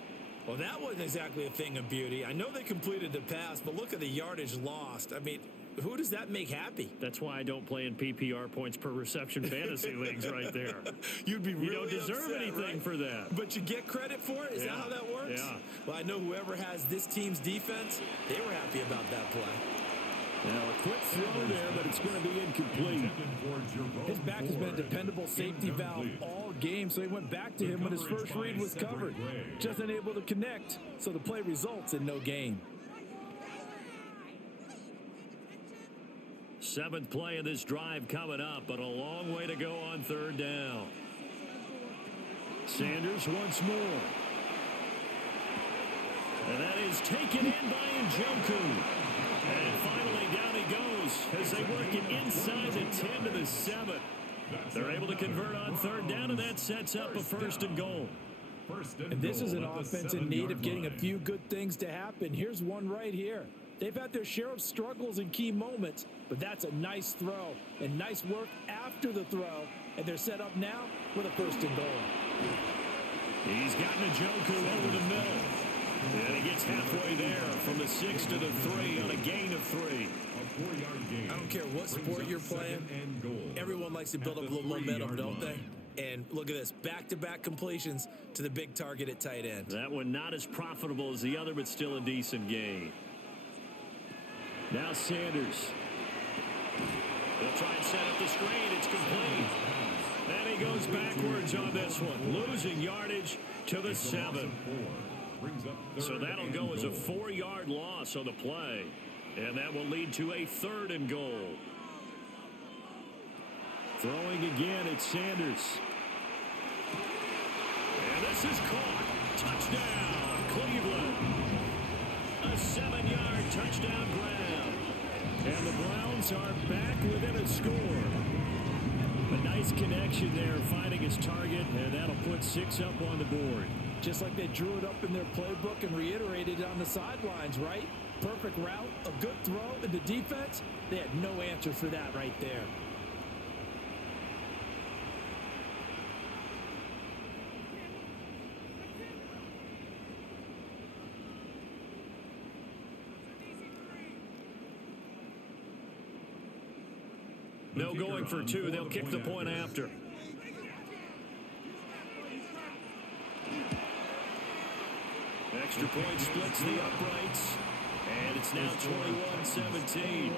Well, that wasn't exactly a thing of beauty. I know they completed the pass, but look at the yardage lost. I mean, who does that make happy? That's why I don't play in PPR points per reception fantasy leagues right there. You'd be really You don't deserve upset, anything right? for that. But you get credit for it? Is that how that works? Yeah. Well, I know whoever has this team's defense, they were happy about that play. Now, a quick throw there, but it's going to be incomplete. His back has been a dependable safety valve all game, so he went back to him when his first read was covered. Just unable to connect, so the play results in no gain. 7th play of this drive coming up, but a long way to go on 3rd down. Sanders once more. And that is taken in by Njoku. And finally down he goes as they work it inside the 10 to the 7. They're able to convert on 3rd down, and that sets up a 1st and goal. And this is an offense in need of getting a few good things to happen. Here's one right here. They've had their share of struggles in key moments, but that's a nice throw and nice work after the throw, and they're set up now with a 1st and goal. He's got Njoku over the middle. And he gets halfway there from the 6 to the 3 on a gain of 3. I don't care what sport you're playing. Everyone likes to build up a little momentum, don't they? And look at this, back-to-back completions to the big target at tight end. That one not as profitable as the other, but still a decent gain. Now Sanders. He'll try and set up the screen. It's complete. And he goes backwards on this one, losing yardage to the 7. So that'll go as a 4-yard loss on the play. And that will lead to a 3rd and goal. Throwing again, it's Sanders. And this is caught. Touchdown, Cleveland. A 7-yard touchdown grab. And the Browns are back within a score. A nice connection there, finding his target, and that'll put 6 up on the board. Just like they drew it up in their playbook and reiterated it on the sidelines, right? Perfect route, a good throw, and the defense, they had no answer for that right there. No going for 2. They'll kick the point after. Extra point splits the uprights. And it's now 21-17.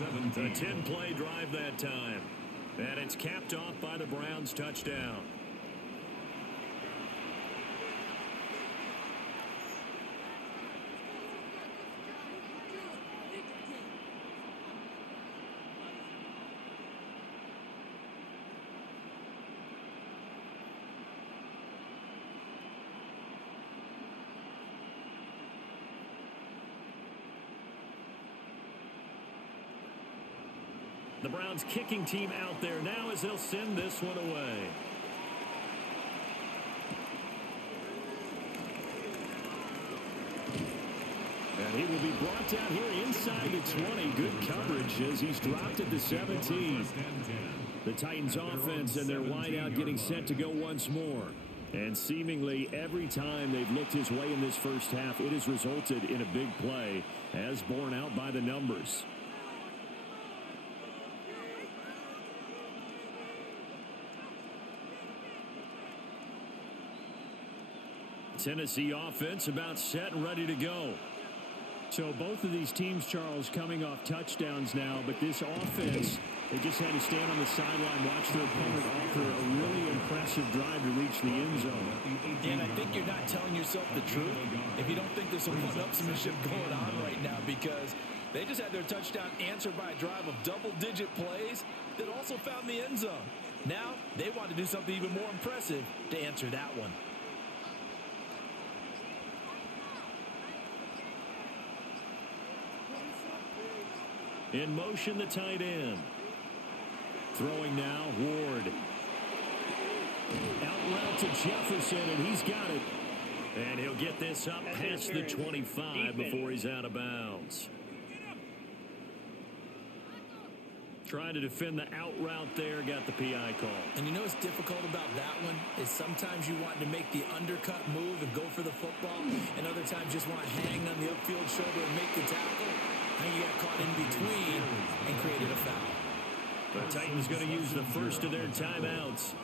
A 10-play drive that time. And it's capped off by the Browns' touchdown. The Browns kicking team out there now as they'll send this one away. And he will be brought down here inside the 20. Good coverage as he's dropped at the 17. The Titans offense and their wideout getting set to go once more. And seemingly every time they've looked his way in this first half, it has resulted in a big play, as borne out by the numbers. Tennessee offense about set and ready to go. So both of these teams, Charles, coming off touchdowns now, but this offense, they just had to stand on the sideline, watch their opponent offer a really impressive drive to reach the end zone. And I think you're not telling yourself the truth if you don't think there's some one-upsmanship going on right now, because they just had their touchdown answered by a drive of double-digit plays that also found the end zone. Now they want to do something even more impressive to answer that one. In motion, the tight end. Throwing now, Ward. Out route to Jefferson, and he's got it. And he'll get this up past the 25 before he's out of bounds. Trying to defend the out route there, got the PI call. And you know what's difficult about that one is sometimes you want to make the undercut move and go for the football, and other times just want to hang on the upfield shoulder and make the tackle. And you got caught in between and created a foul. The Titans going to use the first of their timeouts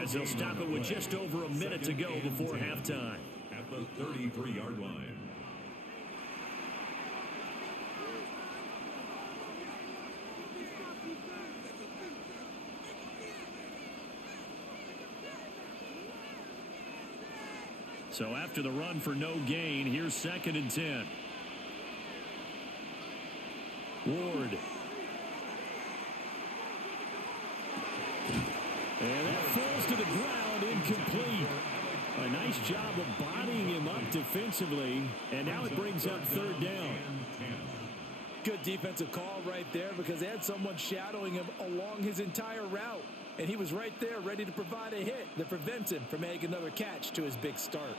as they'll stop it with just over a minute to go before halftime. At the 33-yard line. So after the run for no gain, here's 2nd and 10. Ward. And that falls to the ground, incomplete. A nice job of bodying him up defensively, and now it brings up 3rd down. Good defensive call right there, because they had someone shadowing him along his entire route, and he was right there ready to provide a hit that prevents him from making another catch to his big start.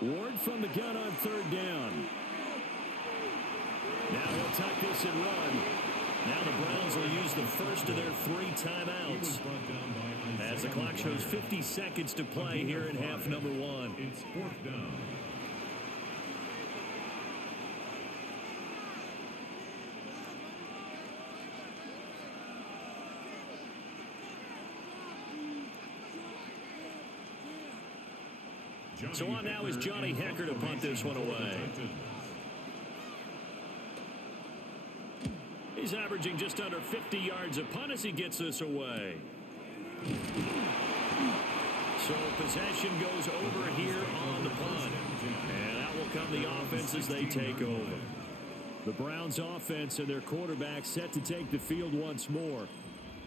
Ward from the gun on 3rd down. Now he'll tuck this and run. Now the Browns will use the first of their 3 timeouts as the clock shows 50 seconds to play here in half number 1. It's 4th down. So on now is Johnny Hecker to punt this one away. He's averaging just under 50 yards a punt as he gets this away. So possession goes over here on the punt. And that will come the offense as they take over. The Browns offense and their quarterback set to take the field once more.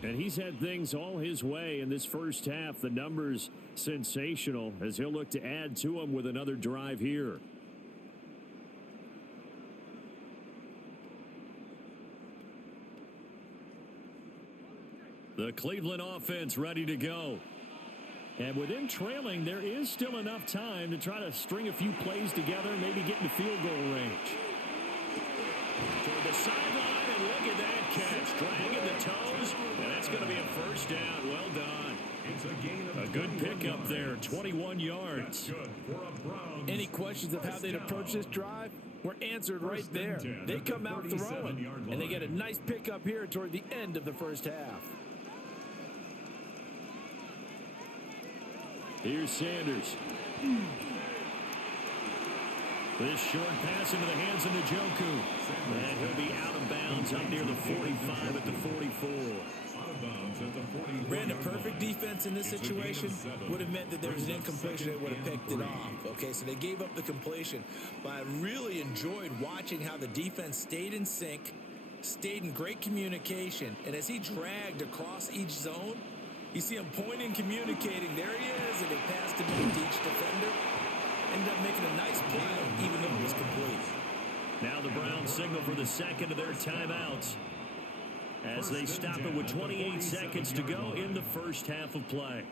And he's had things all his way in this first half. The numbers sensational as he'll look to add to them with another drive here. The Cleveland offense ready to go. And within trailing, there is still enough time to try to string a few plays together, maybe get into field goal range. Toward the sideline, and look at that catch. Dragging the toes, and that's going to be a first down. Well done. A good pickup there, 21 yards. Any questions of how they'd approach this drive were answered right there. They come out throwing, and they get a nice pickup here toward the end of the first half. Here's Sanders. This short pass into the hands of Njoku. And he'll be out of bounds up near the 45 at the 44. Brandon, perfect defense in this situation would have meant that there was an incompletion. They would have picked it off. Okay, so they gave up the completion. But I really enjoyed watching how the defense stayed in sync, stayed in great communication. And as he dragged across each zone, you see him pointing, communicating. There he is, and they passed him into each defender. Ended up making a nice play, even though it was complete. Now the Browns signal for the second of their timeouts as they stop it with 28 seconds to go in the first half of play.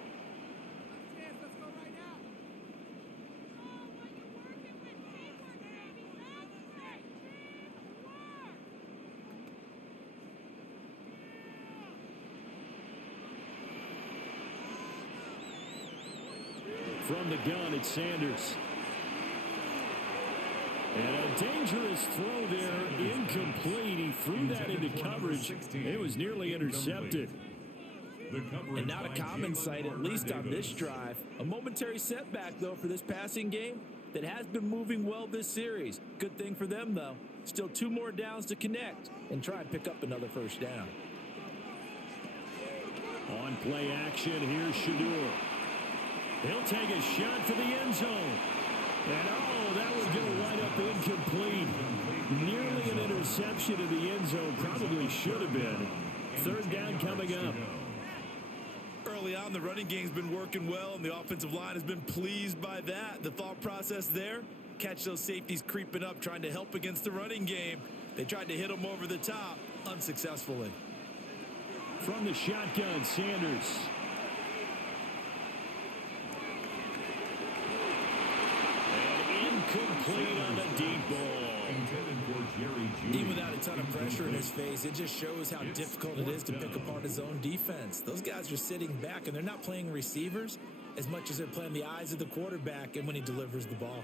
From the gun, it's Sanders. And a dangerous throw there, incomplete. He threw that into coverage. It was nearly intercepted. And not a common sight, at least on this drive. A momentary setback, though, for this passing game that has been moving well this series. Good thing for them, though. Still 2 more downs to connect and try and pick up another first down. On play action, here's Shadur. He'll take a shot for the end zone. And oh, that would go right up incomplete. Nearly an interception in the end zone. Probably should have been. Third down coming up. Early on, the running game's been working well, and the offensive line has been pleased by that. The thought process there, catch those safeties creeping up, trying to help against the running game. They tried to hit them over the top, unsuccessfully. From the shotgun, Sanders. Complete on the deep ball. Even without a ton of pressure in his face, it just shows how difficult it is to pick apart his own defense. Those guys are sitting back, and they're not playing receivers as much as they're playing the eyes of the quarterback and when he delivers the ball.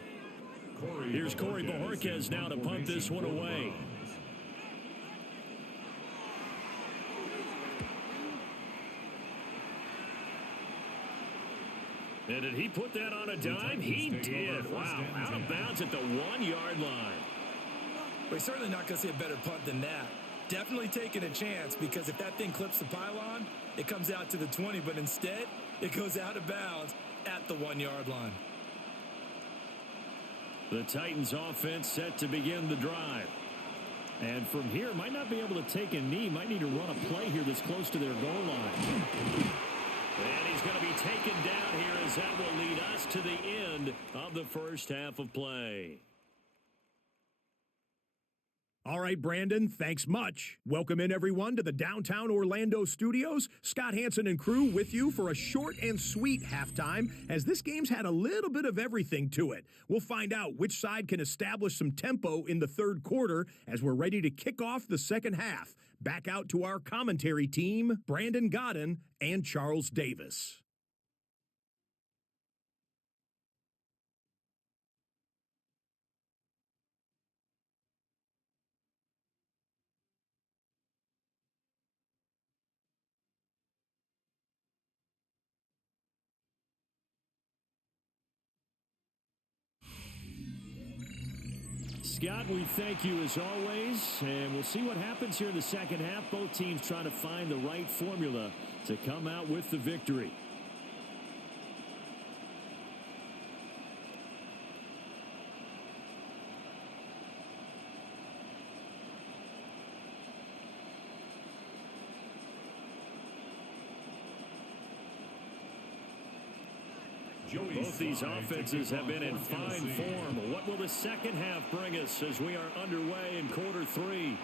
Here's Corey Bojorquez now to punt this one away. And did he put that on a dime? He did. Wow, out of bounds at the 1-yard line. We're certainly not going to see a better punt than that. Definitely taking a chance, because if that thing clips the pylon, it comes out to the 20, but instead, it goes out of bounds at the 1-yard line. The Titans offense set to begin the drive. And from here, might not be able to take a knee. Might need to run a play here that's close to their goal line. And he's going to be taken down here as that will lead us to the end of the first half of play. All right, Brandon, thanks much. Welcome in, everyone, to the downtown Orlando studios. Scott Hansen and crew with you for a short and sweet halftime, as this game's had a little bit of everything to it. We'll find out which side can establish some tempo in the third quarter as we're ready to kick off the second half. Back out to our commentary team, Brandon Godden and Charles Davis. Scott, we thank you as always, and we'll see what happens here in the second half. Both teams trying to find the right formula to come out with the victory. Both these offenses have been in fine form. What will the second half bring us as we are underway in quarter three?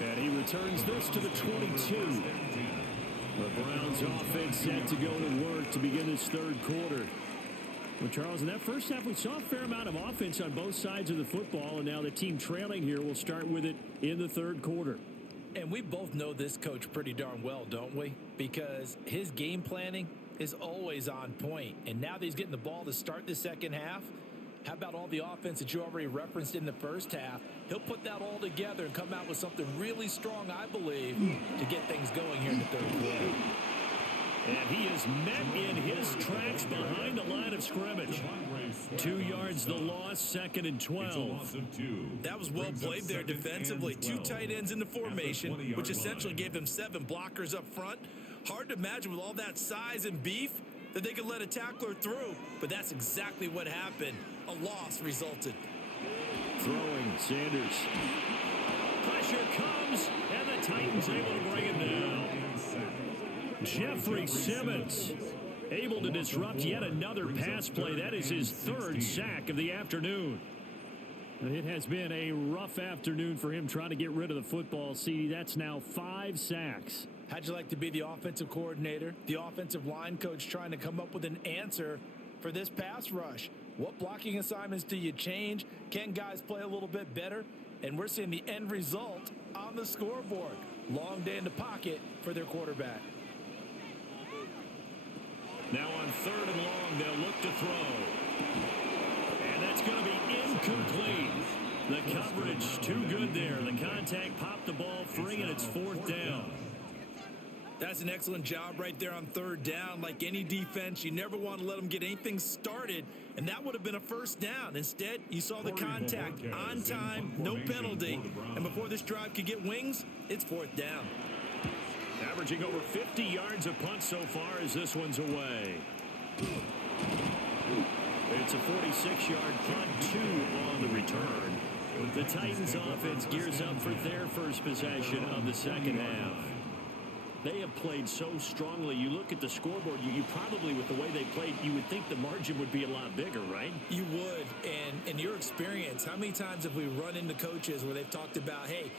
And he returns this to the 22. The Browns offense set to go to work to begin this third quarter. Well, Charles, in that first half, we saw a fair amount of offense on both sides of the football, and now the team trailing here will start with it in the third quarter. And we both know this coach pretty darn well, don't we? Because his game planning is always on point. And now that he's getting the ball to start the second half, how about all the offense that you already referenced in the first half? He'll put that all together and come out with something really strong, I believe, to get things going here in the third quarter. And he is met in his tracks behind the line of scrimmage. 2 yards the loss, 2nd and 12. That was well played there defensively. 2 tight ends in the formation, which essentially gave them 7 blockers up front. Hard to imagine with all that size and beef that they could let a tackler through, but that's exactly what happened. A loss resulted. Throwing, Sanders. Pressure comes, and the Titans able to bring it down. Jeffrey Simmons able to disrupt yet another pass play. That is his 3rd sack of the afternoon. It has been a rough afternoon for him trying to get rid of the football. See, that's now 5 sacks. How'd you like to be the offensive coordinator, the offensive line coach trying to come up with an answer for this pass rush? What blocking assignments do you change? Can guys play a little bit better? And we're seeing the end result on the scoreboard. Long day in the pocket for their quarterback. Now on 3rd and long, they'll look to throw. And that's going to be incomplete. The coverage too good there. The contact popped the ball free, and it's 4th down. That's an excellent job right there on 3rd down. Like any defense, you never want to let them get anything started, and that would have been a 1st down. Instead, you saw the contact on time, no penalty, and before this drive could get wings, it's 4th down. Averaging over 50 yards a punt so far as this one's away. It's a 46-yard punt, 2 on the return. The Titans offense gears up for their first possession of the second half. They have played so strongly. You look at the scoreboard, you probably, with the way they played, you would think the margin would be a lot bigger, right? You would. And in your experience, how many times have we run into coaches where they've talked about, hey,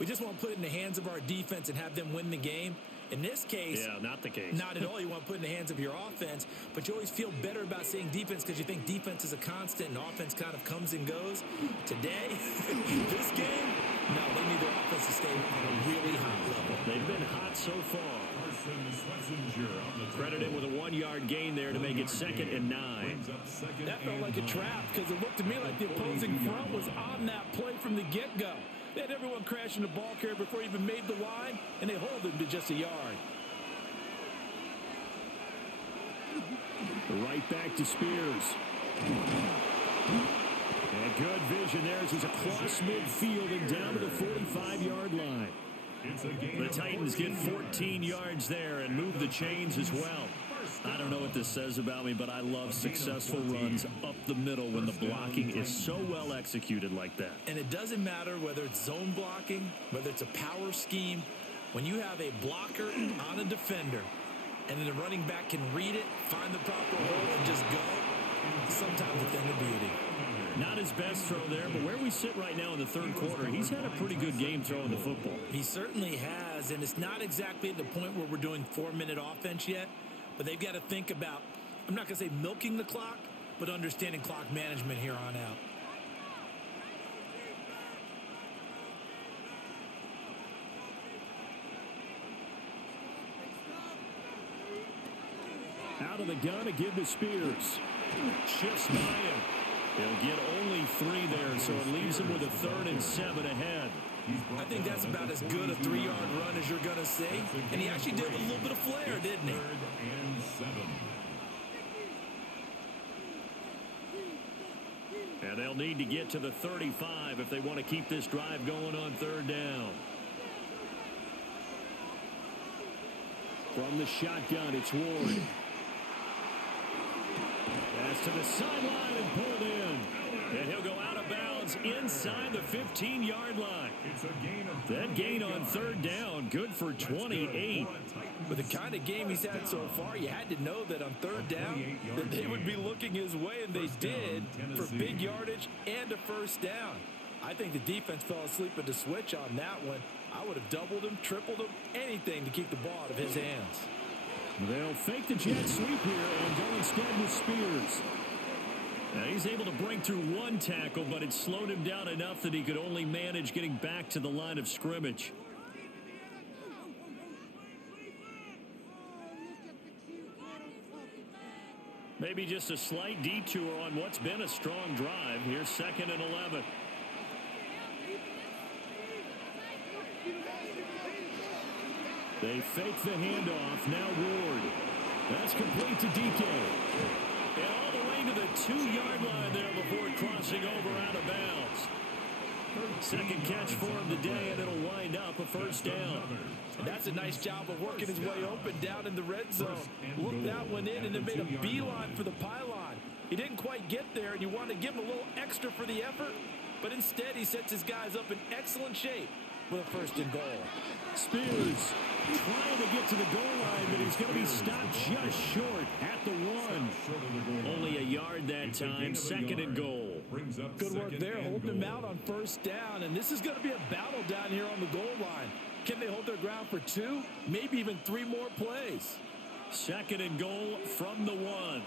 we just want to put it in the hands of our defense and have them win the game? In this case, yeah, not the case. Not at all. You want to put it in the hands of your offense, but you always feel better about saying defense because you think defense is a constant and offense kind of comes and goes. Today, this game, no, they need their offense to stay on a really high level. They've been hot so far. Credited with a 1-yard gain there to make it 2nd and 9. That felt like a trap because it looked to me like the opposing front was on that play from the get-go. They had everyone crashing the ball carrier before he even made the line, and they hold him to just a yard. Right back to Spears. And good vision there as he's across midfield and down to the 45-yard line. The Titans get 14 yards there and move the chains as well. I don't know what this says about me, but I love successful runs up the middle when the blocking is so well executed like that. And it doesn't matter whether it's zone blocking, whether it's a power scheme. When you have a blocker on a defender, and then the running back can read it, find the proper hole, and just go, sometimes a thing of beauty. Not his best throw there, but where we sit right now in the third quarter, he's had a pretty good game throwing the football. He certainly has, and it's not exactly at the point where we're doing 4-minute offense yet, but they've got to think about, I'm not going to say milking the clock, but understanding clock management here on out. Out of the gun to give to Spears. Shifts by him. He'll get only 3 there, so it leaves him with a 3rd and 7 ahead. I think that's about as good a 3-yard run as you're going to see. And he actually did with a little bit of flair, didn't he? 3rd and 7. And they'll need to get to the 35 if they want to keep this drive going on third down. From the shotgun, it's Ward. Pass to the sideline and pulled in. And he'll go out of bounds inside the 15-yard line. That gain on third down, good for 28. With the kind of game he's had so far, you had to know that on third down that they would be looking his way, and they did, for big yardage and a first down. I think the defense fell asleep at the switch on that one. I would have doubled him, tripled him, anything to keep the ball out of his hands. They'll fake the jet sweep here and go instead with Spears. Now he's able to break through one tackle, but it slowed him down enough that he could only manage getting back to the line of scrimmage. Maybe just a slight detour on what's been a strong drive. Here's 2nd and 11. They fake the handoff. Now Ward. That's complete to DK. And all the way to the 2-yard line there before crossing over out of bounds. Second catch for him today, and it'll wind up a first down. And that's a nice job of working his way open down in the red zone. Looked that one in and then made a beeline for the pylon. He didn't quite get there, and you want to give him a little extra for the effort, but instead he sets his guys up in excellent shape with a 1st and goal. Spears trying to get to the goal line, but he's going to be stopped just short at the 1. Only a yard that time. 2nd and goal. Good work there, holding him out on first down, and this is going to be a battle down here on the goal line. Can they hold their ground for 2, maybe even 3 more plays? 2nd and goal from the 1.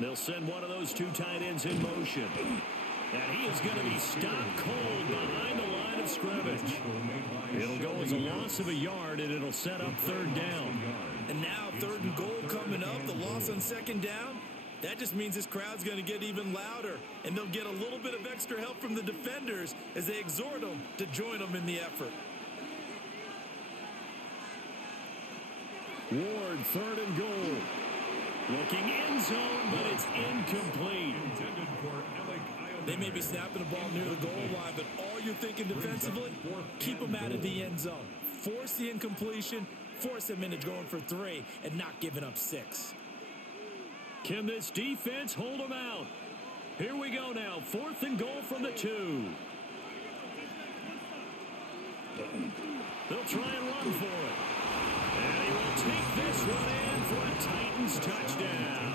They'll send one of those 2 tight ends in motion. And he is going to be stopped cold behind the line of scrimmage. It'll go as a loss of a yard, and it'll set up 3rd down. And now 3rd and goal coming up, the loss on 2nd down. That just means this crowd's going to get even louder, and they'll get a little bit of extra help from the defenders as they exhort them to join them in the effort. Ward, 3rd and goal. Looking end zone, but it's incomplete. They may be snapping the ball near the goal line, but all you're thinking defensively, keep them out of the end zone. Force the incompletion, force them into going for 3, and not giving up 6. Can this defense hold them out? Here we go now. 4th and goal from the 2. They'll try and run for it. And he will take this one in for a Titans touchdown.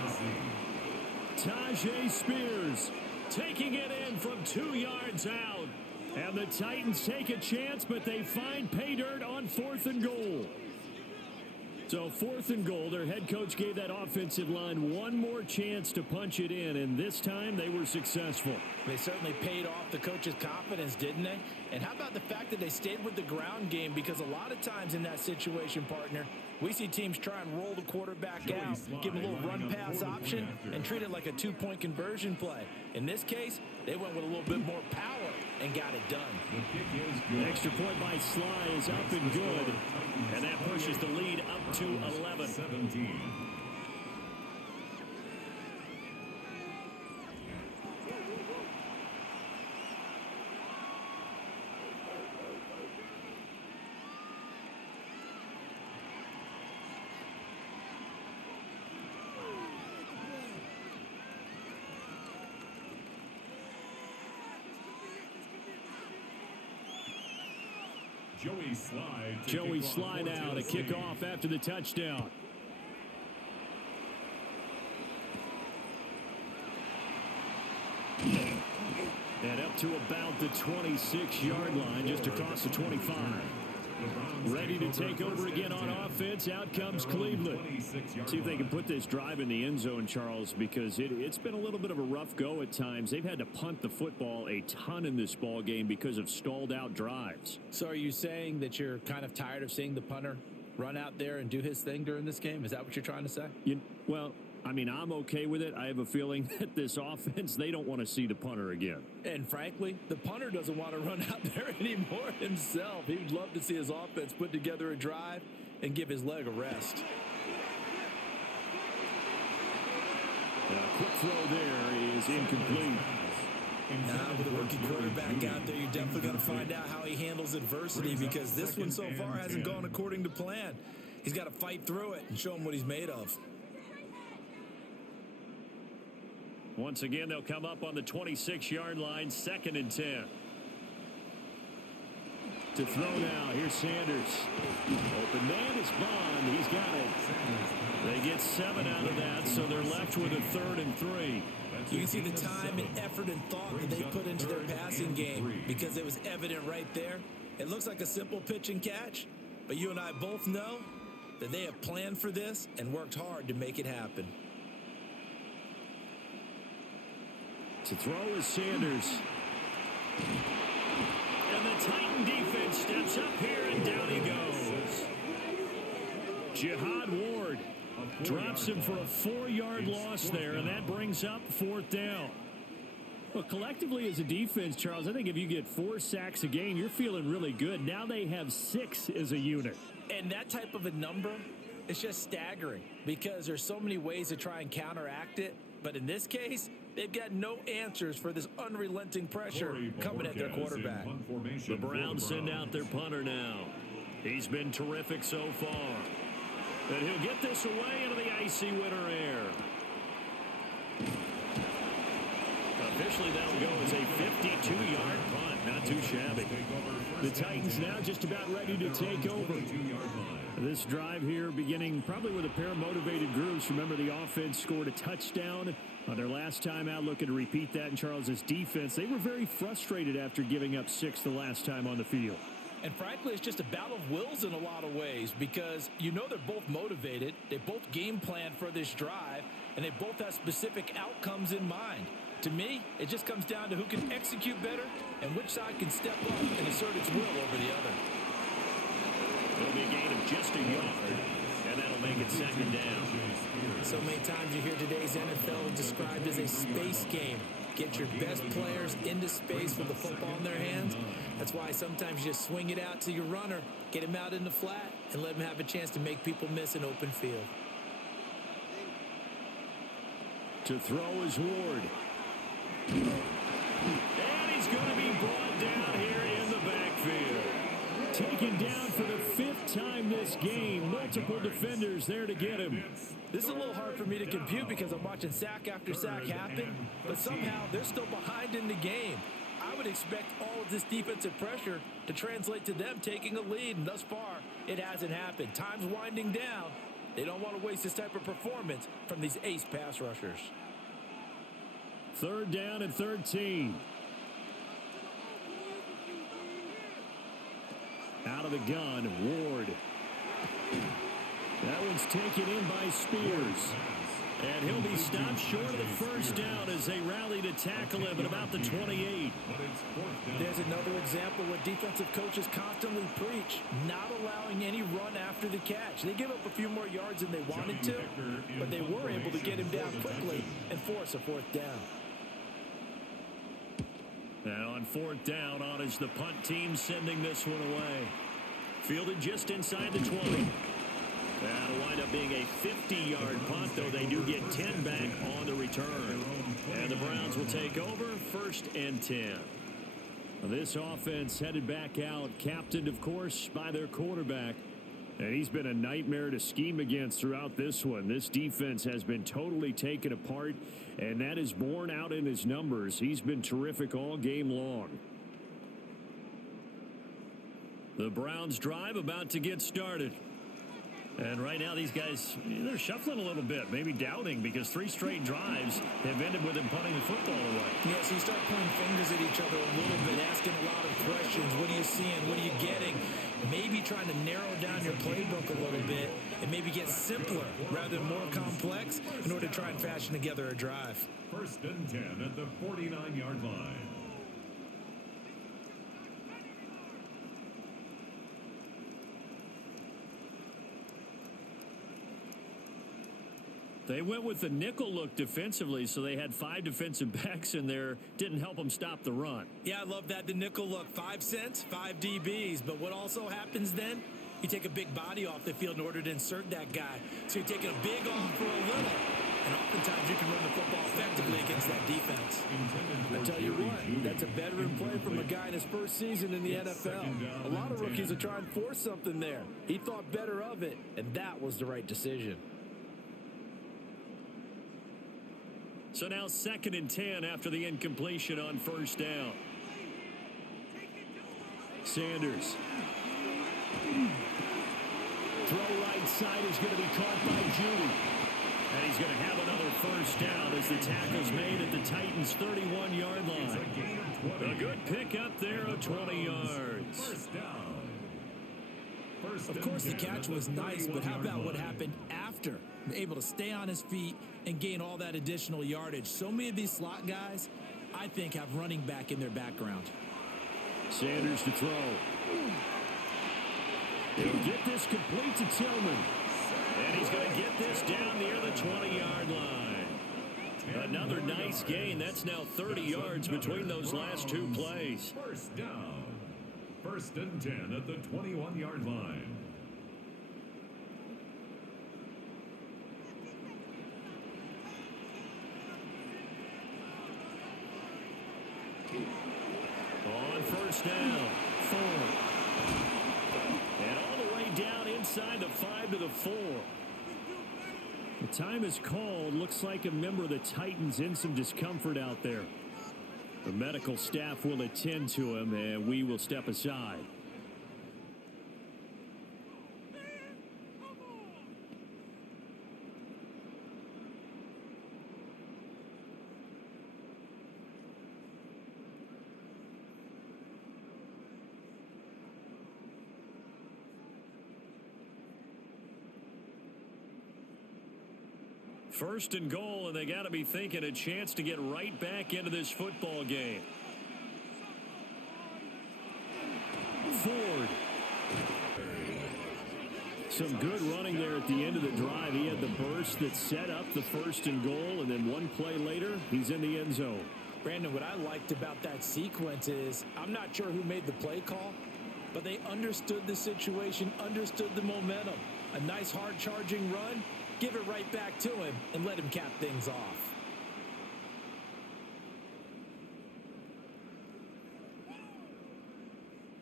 Tajay Spears taking it in from 2 yards out. And the Titans take a chance, but they find pay dirt on 4th and goal. So 4th and goal, their head coach gave that offensive line one more chance to punch it in, and this time they were successful. They certainly paid off the coach's confidence, didn't they? And how about the fact that they stayed with the ground game? Because a lot of times in that situation, partner, we see teams try and roll the quarterback out, give him a little run-pass option, and treat it like a 2-point conversion play. In this case, they went with a little bit more power and got it done. The extra point by Sly is up and good, and that pushes the lead up to 11. 17. Joey Sly now to kick off after the touchdown. And up to about the 26-yard line, just across the 25. Ready to take over again on offense. Out comes Cleveland. See if they can put this drive in the end zone, Charles, because it's been a little bit of a rough go at times. They've had to punt the football a ton in this ball game because of stalled out drives. So are you saying that you're kind of tired of seeing the punter run out there and do his thing during this game? Is that what you're trying to say? Well, I mean, I'm okay with it. I have a feeling that this offense, they don't want to see the punter again. And frankly, the punter doesn't want to run out there anymore himself. He would love to see his offense put together a drive and give his leg a rest. And a quick throw there is incomplete. Now, with a rookie quarterback out there, you're definitely going to find out how he handles adversity, because this one so far hasn't gone according to plan. He's got to fight through it and show him what he's made of. Once again, they'll come up on the 26-yard line, 2nd and 10. To throw now, here's Sanders. Open man is Bond. He's got it. They get 7 out of that, so they're left with a 3rd and 3. You can see the time and effort and thought that they put into their passing game, because it was evident right there. It looks like a simple pitch and catch, but you and I both know that they have planned for this and worked hard to make it happen. To throw is Sanders. And the Titan defense steps up here, and down he goes. Jihad Ward drops him for a 4-yard loss there, and that brings up 4th down. Well, collectively as a defense, Charles, I think if you get 4 sacks a game, you're feeling really good. Now they have 6 as a unit. And that type of a number is just staggering, because there's so many ways to try and counteract it. But in this case, they've got no answers for this unrelenting pressure coming at their quarterback. The Browns send out their punter now. He's been terrific so far. And he'll get this away into the icy winter air. Officially, that'll go as a 52-yard punt. Not too shabby. The Titans now just about ready to take over. This drive here beginning probably with a pair of motivated groups. Remember, the offense scored a touchdown on their last time out. Looking to repeat that in Charles's defense. They were very frustrated after giving up 6 the last time on the field. And frankly, it's just a battle of wills in a lot of ways, because you know they're both motivated. They both game plan for this drive, and they both have specific outcomes in mind. To me, it just comes down to who can execute better and which side can step up and assert its will over the other. It'll be a gain of just a yard, and that'll make it 2nd down. So many times you hear today's NFL described as a space game. Get your best players into space with the football in their hands. That's why sometimes you just swing it out to your runner, get him out in the flat, and let him have a chance to make people miss an open field. To throw is Ward. And he's going to be brought down here in the backfield. Taken down for the 5th time this game. Multiple defenders there to get him. This is a little hard for me to compute, because I'm watching sack after sack happen, but somehow they're still behind in the game. I would expect all of this defensive pressure to translate to them taking a lead, and thus far, it hasn't happened. Time's winding down. They don't want to waste this type of performance from these ace pass rushers. 3rd down and 13. Out of the gun, Ward. That one's taken in by Spears. And he'll be stopped short of the 1st down as they rally to tackle him at about the 28. There's another example where defensive coaches constantly preach, not allowing any run after the catch. They give up a few more yards than they wanted to, but they were able to get him down quickly and force a 4th down. And on 4th down, on is the punt team sending this one away. Fielded just inside the 20. That'll wind up being a 50-yard punt, though they do get 10 back on the return. And the Browns will take over, 1st and 10. This offense headed back out, captained, of course, by their quarterback. And he's been a nightmare to scheme against throughout this one. This defense has been totally taken apart, and that is borne out in his numbers. He's been terrific all game long. The Browns drive about to get started. And right now, these guys, they're shuffling a little bit, maybe doubting, because 3 straight drives have ended with them punting the football away. Yeah, so you start pointing fingers at each other a little bit, asking a lot of questions. What are you seeing? What are you getting? Maybe trying to narrow down your playbook a little bit and maybe get simpler rather than more complex in order to try and fashion together a drive. 1st and 10 at the 49-yard line. They went with the nickel look defensively, so they had 5 defensive backs in there. Didn't help them stop the run. Yeah, I love that. The nickel look, 5 cents, 5 DBs. But what also happens then, you take a big body off the field in order to insert that guy. So you're taking a big off for a little. And oftentimes you can run the football effectively against that defense. I tell you what, that's a veteran play from a guy in his first season in the NFL. A lot of rookies are trying to force something there. He thought better of it, and that was the right decision. So now 2nd and 10 after the incompletion on first down. Sanders. Throw right side is going to be caught by Judy. And he's going to have another first down as the tackle's made at the Titans' 31-yard line. A good pickup there of 20 yards. First down. Of course, the catch was nice, but how about what happened after? Able to stay on his feet and gain all that additional yardage. So many of these slot guys, I think, have running back in their background. Sanders to throw. He'll get this complete to Tillman. And he's going to get this down near the 20-yard line. Another nice gain. That's now 30 yards between those last two plays. First down. 1st and 10 at the 21-yard line. On first down, Ford. And all the way down inside the 5 to the 4. The time is called. Looks like a member of the Titans in some discomfort out there. The medical staff will attend to him, and we will step aside. First and goal, and they got to be thinking a chance to get right back into this football game. Ford. Some good running there at the end of the drive. He had the burst that set up the 1st and goal, and then one play later, he's in the end zone. Brandon, what I liked about that sequence is I'm not sure who made the play call, but they understood the situation, understood the momentum. A nice hard charging run. Give it right back to him and let him cap things off.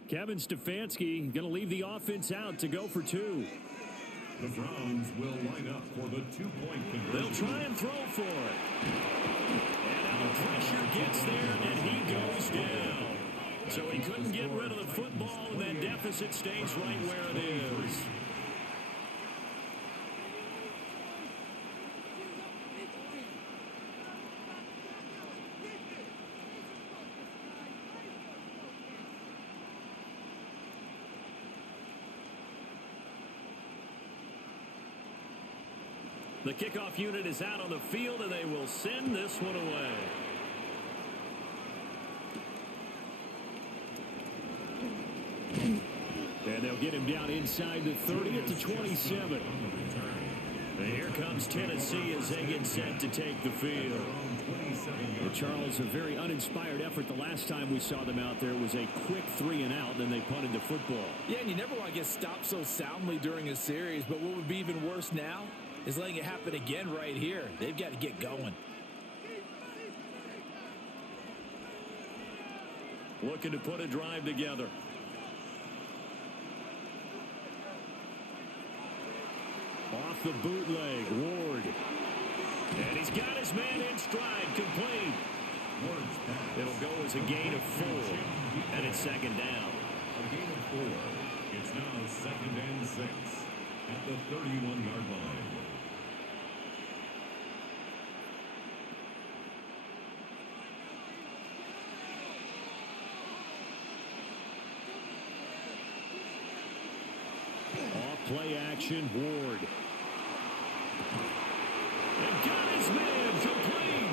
Kevin Stefanski going to leave the offense out to go for 2. The Browns will line up for the 2-point conversion. They'll try and throw for it. And now the pressure gets there, and he goes down. So he couldn't get rid of the football, and that deficit stays right where it is. The kickoff unit is out on the field, and they will send this one away. And they'll get him down inside the 30 at the 27. And here comes Tennessee as they get set to take the field. Well, Charles, a very uninspired effort the last time we saw them out there. Was a quick 3 and out, then they punted the football. Yeah, and you never want to get stopped so soundly during a series, but what would be even worse now is letting it happen again right here. They've got to get going. Looking to put a drive together. Off the bootleg, Ward. And he's got his man in stride, complete. It'll go as a gain of 4, and it's 2nd down. A gain of 4. It's now 2nd and 6 at the 31-yard line. Play action, Ward. And got his man complete.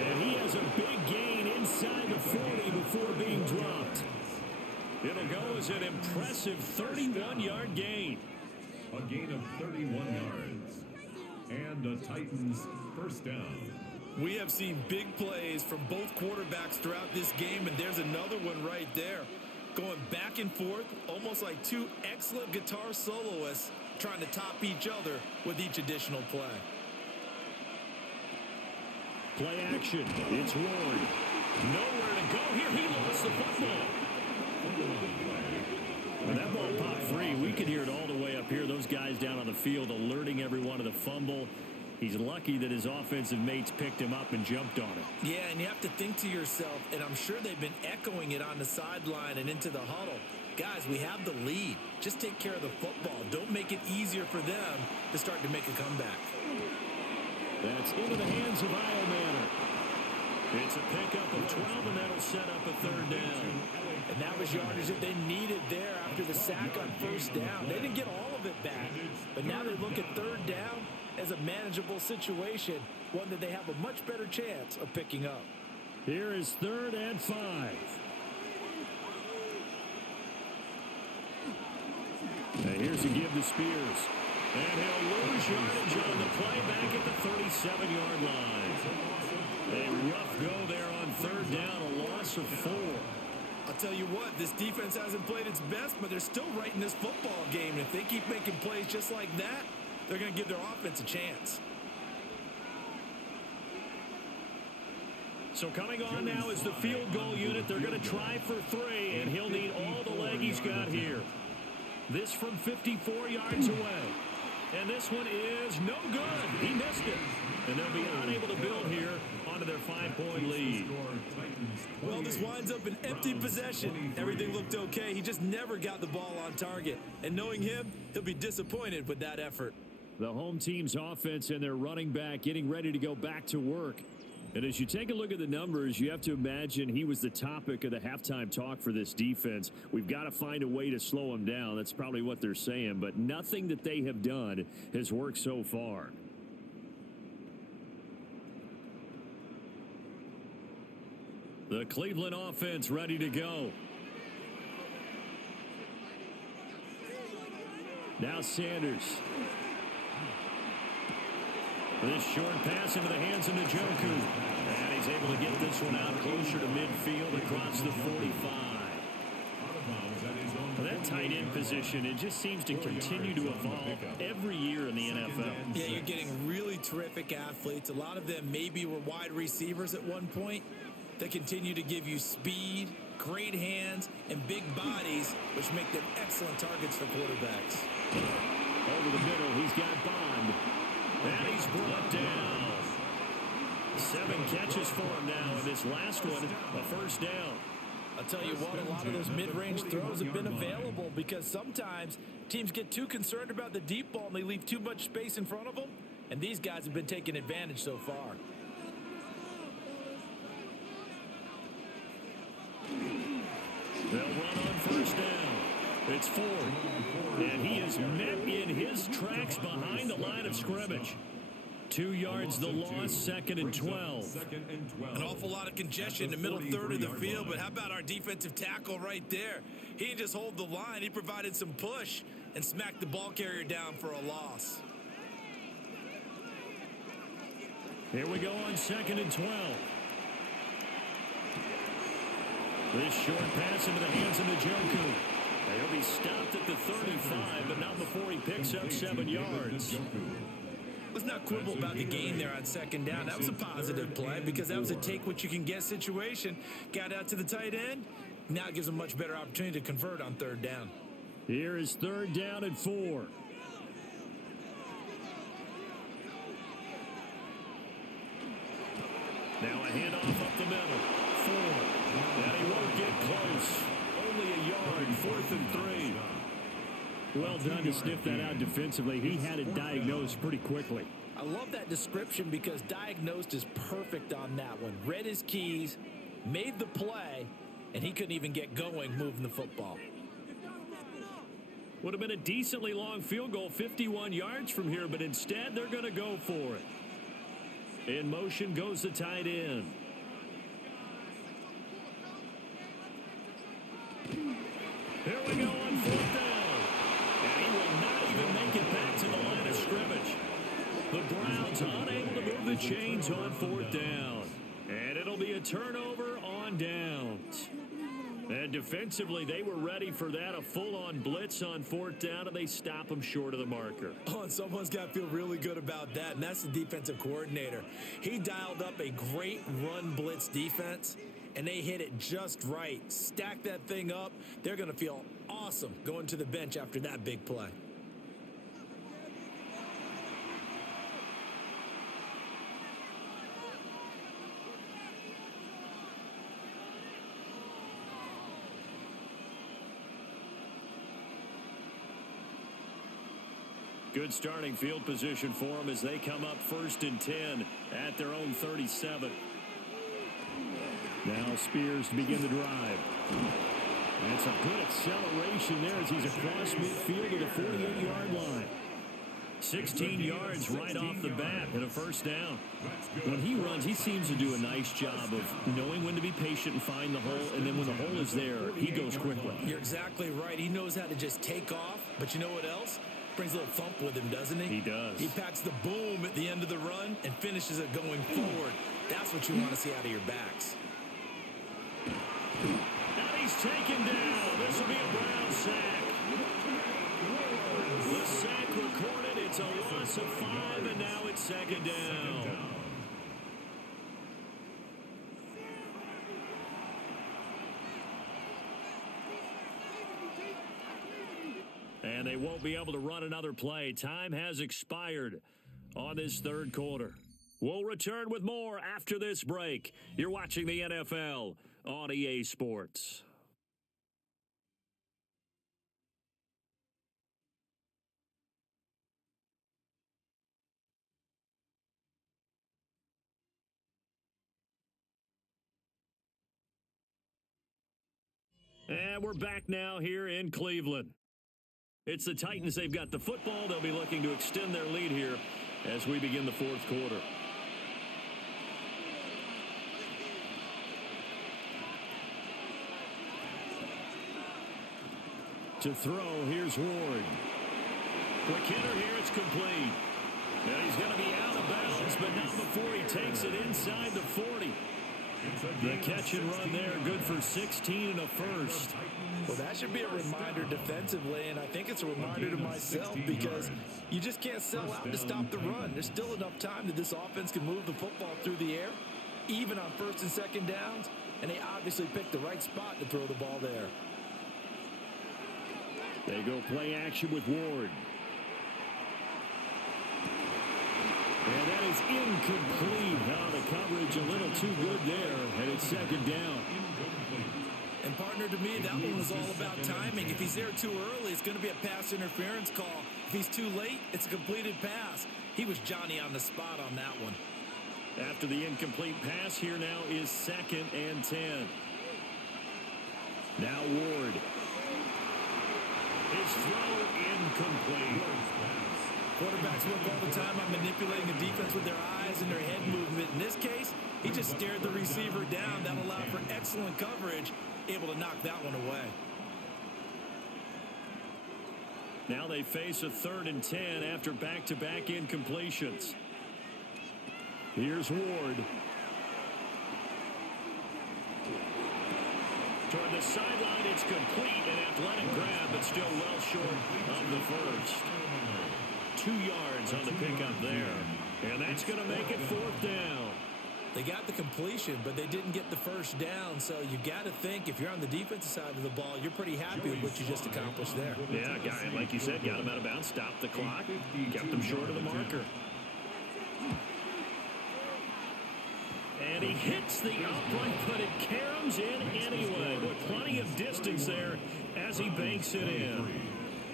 And he has a big gain inside the 40 before being dropped. It'll go as an impressive 31-yard gain. A gain of 31 yards. And a Titans first down. We have seen big plays from both quarterbacks throughout this game, and there's another one right there. Going back and forth, almost like two excellent guitar soloists trying to top each other with each additional play. Play action. It's Ward. Nowhere to go here. He lost the football. When that ball popped free, we could hear it all the way up here. Those guys down on the field alerting everyone of the fumble. He's lucky that his offensive mates picked him up and jumped on it. Yeah, and you have to think to yourself, and I'm sure they've been echoing it on the sideline and into the huddle. Guys, we have the lead. Just take care of the football. Don't make it easier for them to start to make a comeback. That's into the hands of Iomanner. It's a pickup of 12, and that'll set up a third down. And that was yardage that they needed there after the sack on first down. They didn't get all of it back, but now they look at third down as a manageable situation, one that they have a much better chance of picking up. Here is 3rd and 5. Now here's a give to Spears. And he'll lose yardage on the play back at the 37-yard line. A rough go there on third down, a loss of 4. I'll tell you what, this defense hasn't played its best, but they're still right in this football game. And if they keep making plays just like that, they're going to give their offense a chance. So coming on now is the field goal unit. They're going to try for 3, and he'll need all the leg he's got here. This from 54 yards away. And this one is no good. He missed it. And they'll be unable to build here onto their 5-point lead. Well, this winds up an empty possession. Everything looked okay. He just never got the ball on target. And knowing him, he'll be disappointed with that effort. The home team's offense and their running back getting ready to go back to work. And as you take a look at the numbers, you have to imagine he was the topic of the halftime talk for this defense. We've got to find a way to slow him down. That's probably what they're saying. But nothing that they have done has worked so far. The Cleveland offense ready to go. Now Sanders. This short pass into the hands of Njoku. And he's able to get this one out closer to midfield across the 45. Well, that tight end position, it just seems to continue to evolve every year in the NFL. Yeah, you're getting really terrific athletes. A lot of them maybe were wide receivers at one point. They continue to give you speed, great hands, and big bodies, which make them excellent targets for quarterbacks. Over the middle, he's got Bond. And he's brought down. 7 catches for him now, and this last one, a first down. I'll tell you what, a lot of those mid-range throws have been available because sometimes teams get too concerned about the deep ball and they leave too much space in front of them, and these guys have been taking advantage so far. They'll run on first down. It's Ford. And he is met in his tracks behind the line of scrimmage. 2 yards the loss, 2nd and 12. An awful lot of congestion in the middle third of the field, but how about our defensive tackle right there? He didn't just hold the line, he provided some push and smacked the ball carrier down for a loss. Here we go on 2nd and 12. This short pass into the hands of Njoku. He'll be stopped at the 35, but not before he picks up 7 yards. Let's not quibble about the gain there on 2nd down. That was a positive play because that was a take-what-you-can-get situation. Got out to the tight end. Now it gives him a much better opportunity to convert on 3rd down. Here is 3rd down and 4. Now a handoff up the middle. 4. And he won't get close. Only a yard, 4th and 3. Well done to sniff that out defensively. He had it diagnosed pretty quickly. I love that description because diagnosed is perfect on that one. Read his keys, made the play, and he couldn't even get going moving the football. Would have been a decently long field goal, 51 yards from here, but instead they're going to go for it. In motion goes the tight end. Here we go on 4th down. And he will not even make it back to the line of scrimmage. The Browns unable to move the chains on 4th down. And it'll be a turnover on downs. And defensively, they were ready for that, a full-on blitz on fourth down, and they stop them short of the marker. Oh, and someone's got to feel really good about that, and that's the defensive coordinator. He dialed up a great run blitz defense, and they hit it just right. Stack that thing up. They're going to feel awesome going to the bench after that big play. Good starting field position for them as they come up 1st and 10 at their own 37. Now Spears to begin the drive. That's a good acceleration there as he's across midfield to the 48-yard line. 16 yards right off the bat and a first down. When he runs, he seems to do a nice job of knowing when to be patient and find the hole, and then when the hole is there, he goes quickly. You're exactly right. He knows how to just take off, but you know what else? Brings a little thump with him, doesn't he? He does. He packs the boom at the end of the run and finishes it going forward. That's what you want to see out of your backs. Now he's taken down. This will be a Brown sack. The sack recorded. It's a loss of 5, and now it's 2nd down. And they won't be able to run another play. Time has expired on this 3rd quarter. We'll return with more after this break. You're watching the NFL on EA Sports. And we're back now here in Cleveland. It's the Titans. They've got the football. They'll be looking to extend their lead here as we begin the 4th quarter. To throw, here's Ward. Quick hitter here, it's complete. And he's going to be out of bounds, but not before he takes it inside the 40. The catch and run there, good for 16 and a first. Well, that should be a reminder defensively, and I think it's a reminder to myself because you just can't sell out to stop the run. There's still enough time that this offense can move the football through the air, even on 1st and 2nd downs, and they obviously picked the right spot to throw the ball there. They go play action with Ward. And that is incomplete. Now the coverage a little too good there, and it's 2nd down. And partner, to me, that one was all about timing. If he's there too early, it's going to be a pass interference call. If he's too late, it's a completed pass. He was Johnny on the spot on that one. After the incomplete pass, here now is 2nd and 10. Now Ward. His throw incomplete. Quarterbacks work all the time on manipulating the defense with their eyes and their head movement. In this case, he just stared the receiver down. That allowed for excellent coverage, able to knock that one away. Now they face a 3rd and 10 after back-to-back incompletions. Here's Ward. Toward the sideline, it's complete, an athletic grab, but still well short of the first. 2 yards on the pickup there, and that's going to make it 4th down. They got the completion, but they didn't get the first down, so you got to think if you're on the defensive side of the ball, you're pretty happy with what you just accomplished there. Yeah, guy, like you said, got him out of bounds, stopped the clock, kept them short of the marker. And he hits the upright, but it caroms in anyway, with plenty of distance there as he banks it in.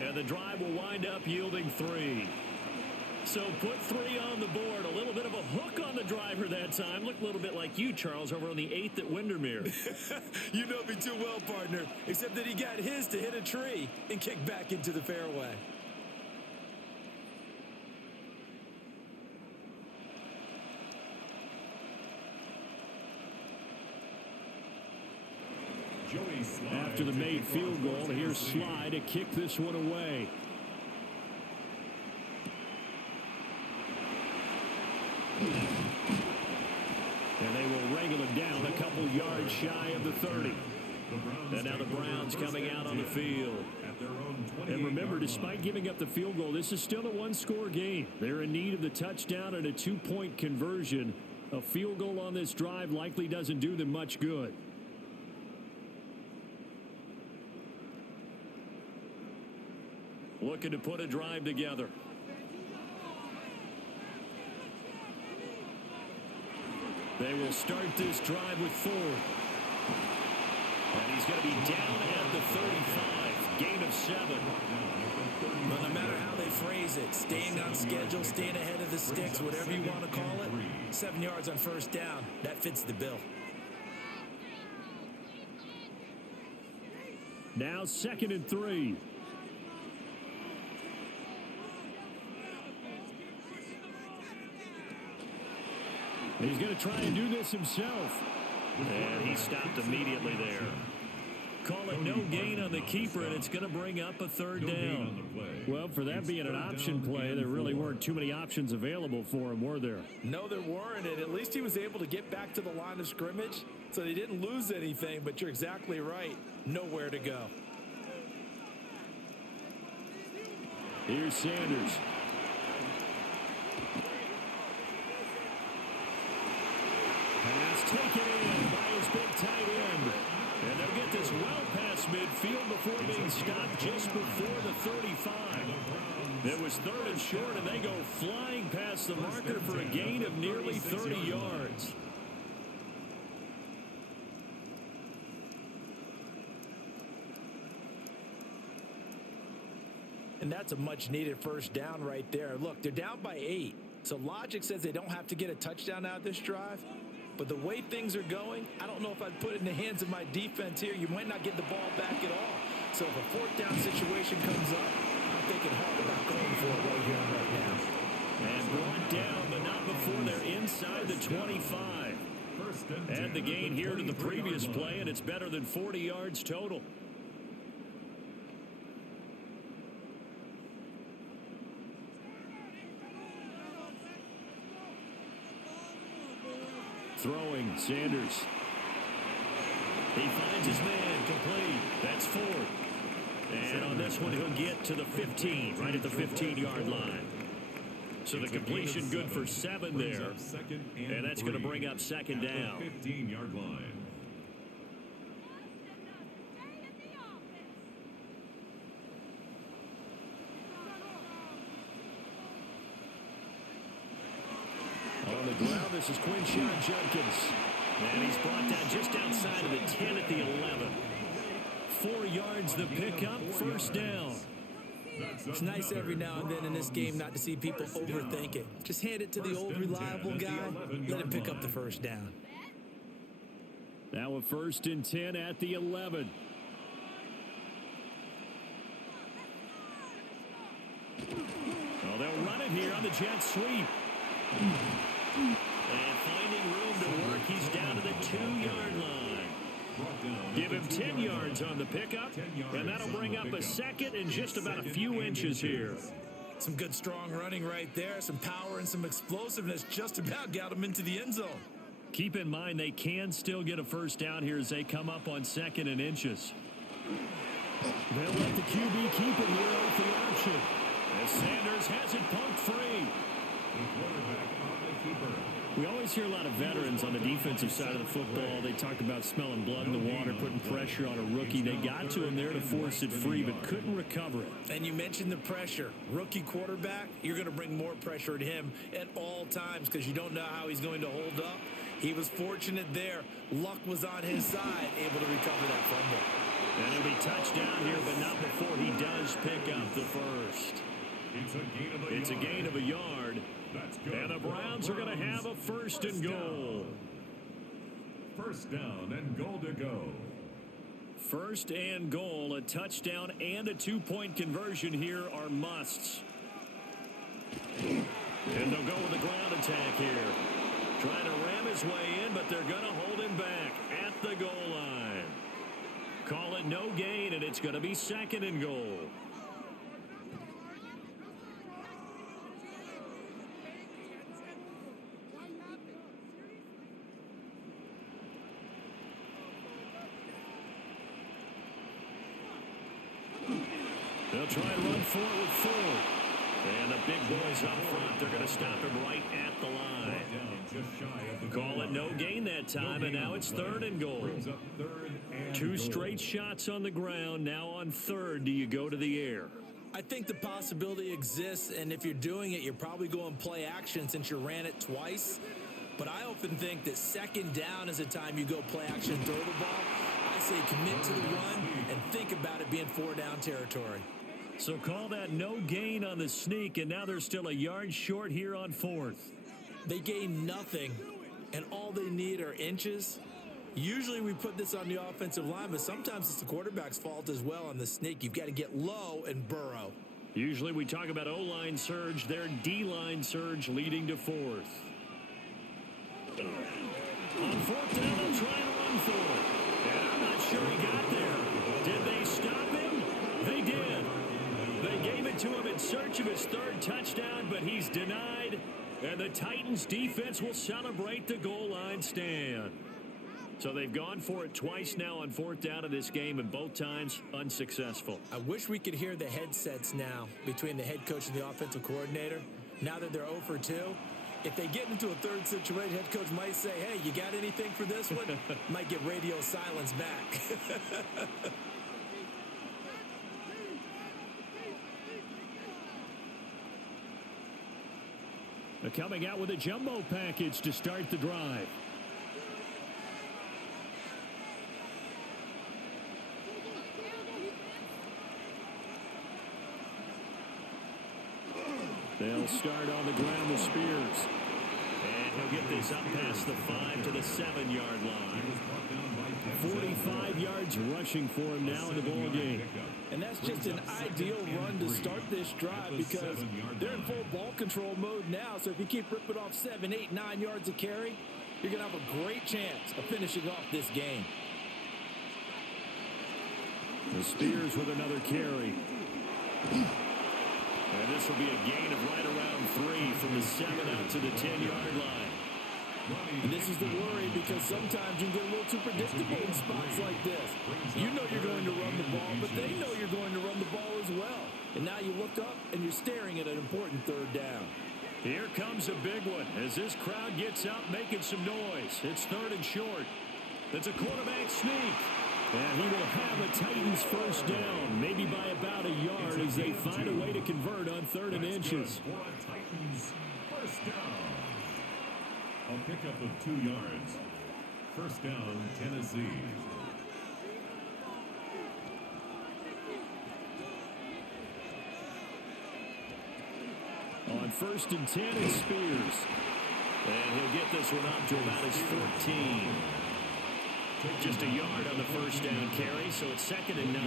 And the drive will wind up yielding 3. So put 3 on the board. A little bit of a hook on the driver that time. Looked a little bit like you, Charles, over on the 8th at Windermere. You know me too well, partner, except that he got his to hit a tree and kick back into the fairway. After the made field goal, here's Sly to kick this one away. And they will wrangle it down a couple yards shy of the 30. And now the Browns coming out on the field. And remember, despite giving up the field goal, this is still a one-score game. They're in need of the touchdown and a two-point conversion. A field goal on this drive likely doesn't do them much good. Looking to put a drive together. They will start this drive with Ford. And he's going to be down at the 35. Gain of 7. Well, no matter how they phrase it, staying on schedule, staying ahead of the sticks, whatever you want to call it, 7 yards on first down, that fits the bill. Now 2nd and 3. And he's going to try and do this himself. And he stopped immediately there. Call it no gain on the keeper, and it's going to bring up a 3rd down. Well, for that being an option play, there really weren't too many options available for him, were there? No, there weren't, and at least he was able to get back to the line of scrimmage, so they didn't lose anything, but you're exactly right. Nowhere to go. Here's Sanders. Pass taken in by his big tight end. And they'll get this well past midfield before being stopped just before the 35. It was 3rd and short, and they go flying past the marker for a gain of nearly 30 yards. And that's a much-needed first down right there. Look, they're down by 8, so logic says they don't have to get a touchdown out of this drive. But the way things are going, I don't know if I'd put it in the hands of my defense here. You might not get the ball back at all. So if a 4th down situation comes up, I'm thinking hard about going for it right here and right now. And brought down, but not before they're inside the 25. And the gain here to the previous play, and it's better than 40 yards total. Throwing, Sanders. He finds his man, complete. That's Ford. And on this one, he'll get to the 15, right at the 15-yard line. So the completion good for 7 there. And that's going to bring up 2nd down. 15-yard line. On the ground, this is Quinshon Judkins. And he's brought down just outside of the 10 at the 11. 4 yards the pickup, 1st down. It's nice every now and then in this game not to see people overthink it. Just hand it to the old reliable guy, let him pick up the 1st down. Now a 1st and 10 at the 11. Well, they'll run it here on the jet sweep. And finding room to work, he's down to the 2-yard line. Give him 10 yards on the pickup, and that'll bring up a 2nd and just about a few inches here. Some good strong running right there, some power and some explosiveness just about got him into the end zone. Keep in mind they can still get a 1st down here as they come up on 2nd and inches. They'll let the QB keep it here off the option. As Sanders has it pumped free. We always hear a lot of veterans on the defensive side of the football. They talk about smelling blood in the water, putting pressure on a rookie. They got to him there to force it free, but couldn't recover it. And you mentioned the pressure. Rookie quarterback, you're going to bring more pressure to him at all times because you don't know how he's going to hold up. He was fortunate there. Luck was on his side, able to recover that fumble. And he'll be touchdown here, but not before he does pick up the 1st. It's a gain of a yard. And the Browns are going to have a 1st and goal. 1st down and goal to go. 1st and goal, a touchdown and a 2-point conversion here are musts. And they'll go with the ground attack here. Trying to ram his way in, but they're going to hold him back at the goal line. Call it no gain, and it's going to be 2nd and goal. They'll try and run for it with Ford. And the big boys up front, they're going to stop him right at the line. Call it no gain that time, and now it's 3rd and goal. 2 straight shots on the ground. Now on 3rd, do you go to the air? I think the possibility exists, and if you're doing it, you're probably going play action since you ran it twice. But I often think that 2nd down is a time you go play action, throw the ball. I say commit to the run and think about it being 4-down territory. So call that no gain on the sneak, and now they're still a yard short here on 4th. They gain nothing, and all they need are inches. Usually we put this on the offensive line, but sometimes it's the quarterback's fault as well on the sneak. You've got to get low and burrow. Usually we talk about O-line surge, their D-line surge leading to 4th. On 4th down, they'll try and run for it. And I'm not sure he got there. Did they stop him? They did. They gave it to him in search of his 3rd touchdown, but he's denied. And the Titans defense will celebrate the goal line stand. So they've gone for it twice now on 4th down of this game, and both times unsuccessful. I wish we could hear the headsets now between the head coach and the offensive coordinator. Now that they're 0 for 2, if they get into a 3rd situation, head coach might say, hey, you got anything for this one? Might get radio silence back. They're coming out with a jumbo package to start the drive. They'll start on the ground with Spears. And he'll get this up past the 5 to the 7-yard line. 45 yards rushing for him now in the ball game. And that's just an ideal run to start this drive because they're in full ball control mode now. So if you keep ripping off 7, 8, 9 yards of carry, you're going to have a great chance of finishing off this game. The Spears with another carry. And this will be a gain of right around 3 from the 7 out to the 10-yard line. And this is the worry because sometimes you get a little too predictable in spots like this. You know you're going to run the ball, but they know you're going to run the ball as well. And now you look up and you're staring at an important 3rd down. Here comes a big one as this crowd gets out making some noise. It's 3rd and short. It's a quarterback sneak. And he will have a Titans 1st down, maybe by about a yard as they find a way to convert on 3rd and inches. For a Titans 1st down. A pickup of 2 yards. 1st down, Tennessee. On 1st and 10, it's Spears. And he'll get this one up to about his 14. Just a yard on the 1st down carry, so it's 2nd and 9.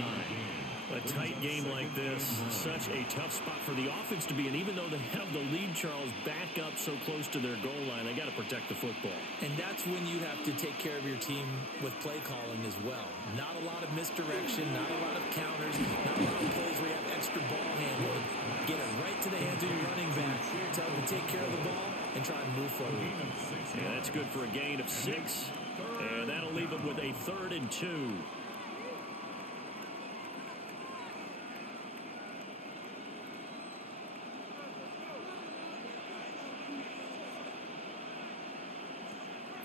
A tight game like this, such a tough spot for the offense to be in. Even though they have the lead, Charles, back up so close to their goal line, they got to protect the football. And that's when you have to take care of your team with play calling as well. Not a lot of misdirection, not a lot of counters, not a lot of plays where you have extra ball handling. Get it right to the hands of your running back, tell them to take care of the ball, and try and move forward. Yeah, that's good for a gain of 6. And that'll leave them with a 3rd and 2.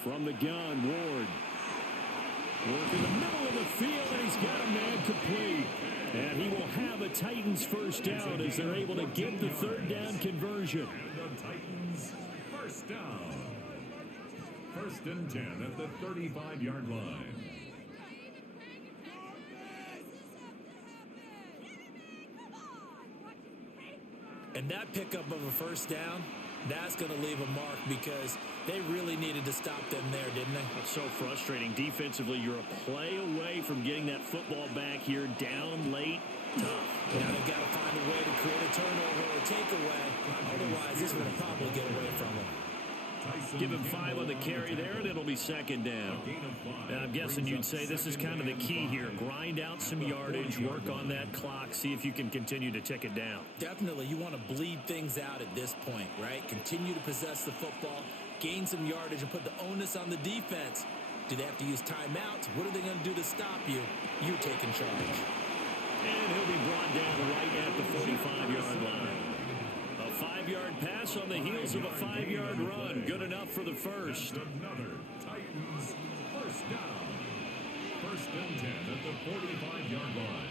From the gun, Ward. Work in the middle of the field, and he's got a man complete. And he will have a Titans 1st down as they're able to get the 3rd down conversion. And the Titans 1st down. 1st and 10 at the 35-yard line. And that pickup of a 1st down, that's going to leave a mark because they really needed to stop them there, didn't they? It's so frustrating. Defensively, you're a play away from getting that football back here, down late. Tough. Now they've got to find a way to create a turnover or takeaway. Otherwise, this will probably get away from them. Give him 5 on the carry there, and it'll be 2nd down. And I'm guessing you'd say this is kind of the key here. Grind out some yardage, work on that clock, see if you can continue to tick it down. Definitely. You want to bleed things out at this point, right? Continue to possess the football, gain some yardage, and put the onus on the defense. Do they have to use timeouts? What are they going to do to stop you? You're taking charge. And he'll be brought down right at the 45-yard line. A 5-yard pass on the heels of a 5-yard run. Good enough for the first. Another Titans first down. First and 10 at the 45-yard line.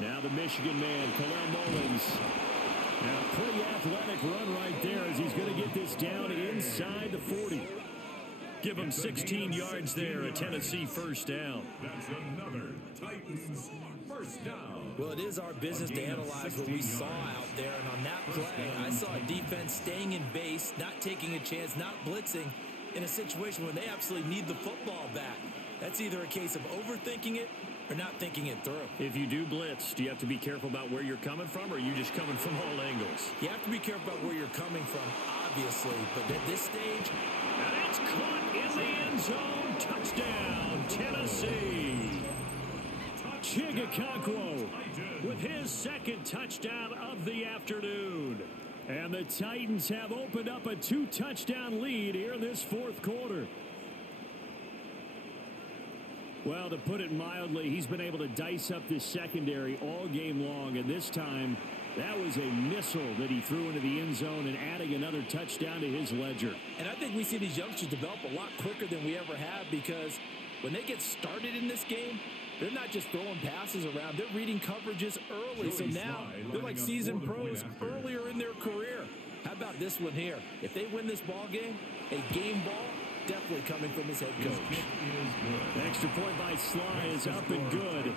Now the Michigan man, Khalil Mullins. Now a pretty athletic run right there as he's going to get this down inside the 40. Give him 16 yards there, a Tennessee first down. That's another Titans first down. Well, it is our business to analyze what we saw out there. And on that play, I saw a defense staying in base, not taking a chance, not blitzing in a situation when they absolutely need the football back. That's either a case of overthinking it or not thinking it through. If you do blitz, do you have to be careful about where you're coming from, or are you just coming from all angles? You have to be careful about where you're coming from, obviously. But at this stage, and it's caught in the end zone. Touchdown, Tennessee. Chigakakwo with his second touchdown of the afternoon. And the Titans have opened up a 2-touchdown lead here in this fourth quarter. Well, to put it mildly, he's been able to dice up this secondary all game long, and this time that was a missile that he threw into the end zone and adding another touchdown to his ledger. And I think we see these youngsters develop a lot quicker than we ever have, because when they get started in this game, they're not just throwing passes around. They're reading coverages early. So now they're like seasoned pros earlier in their career. How about this one here? If they win this ball game, a game ball, definitely coming from his head coach. The extra point by Sly is up and good.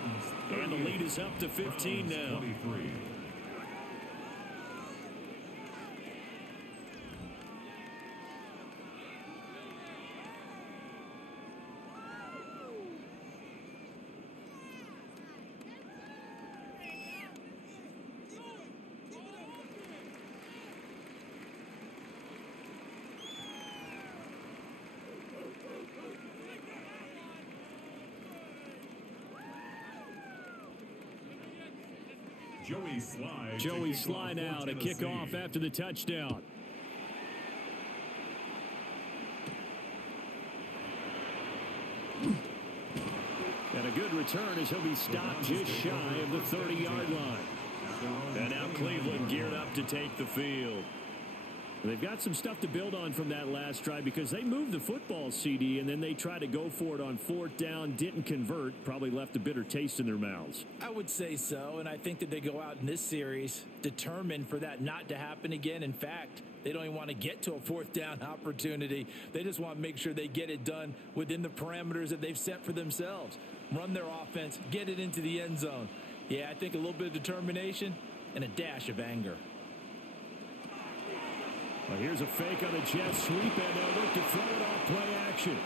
And the lead is up to 15 now. Joey Sly now to kick off after the touchdown. And a good return as he'll be stopped just shy of the 30-yard line. And now Cleveland geared up to take the field. They've got some stuff to build on from that last drive because they moved the football, CD, and then they tried to go for it on fourth down, didn't convert, probably left a bitter taste in their mouths. I would say so, and I think that they go out in this series determined for that not to happen again. In fact, they don't even want to get to a fourth down opportunity. They just want to make sure they get it done within the parameters that they've set for themselves. Run their offense, get it into the end zone. Yeah, I think a little bit of determination and a dash of anger. Well, here's a fake on a jet sweep, and they'll look to throw it off play action.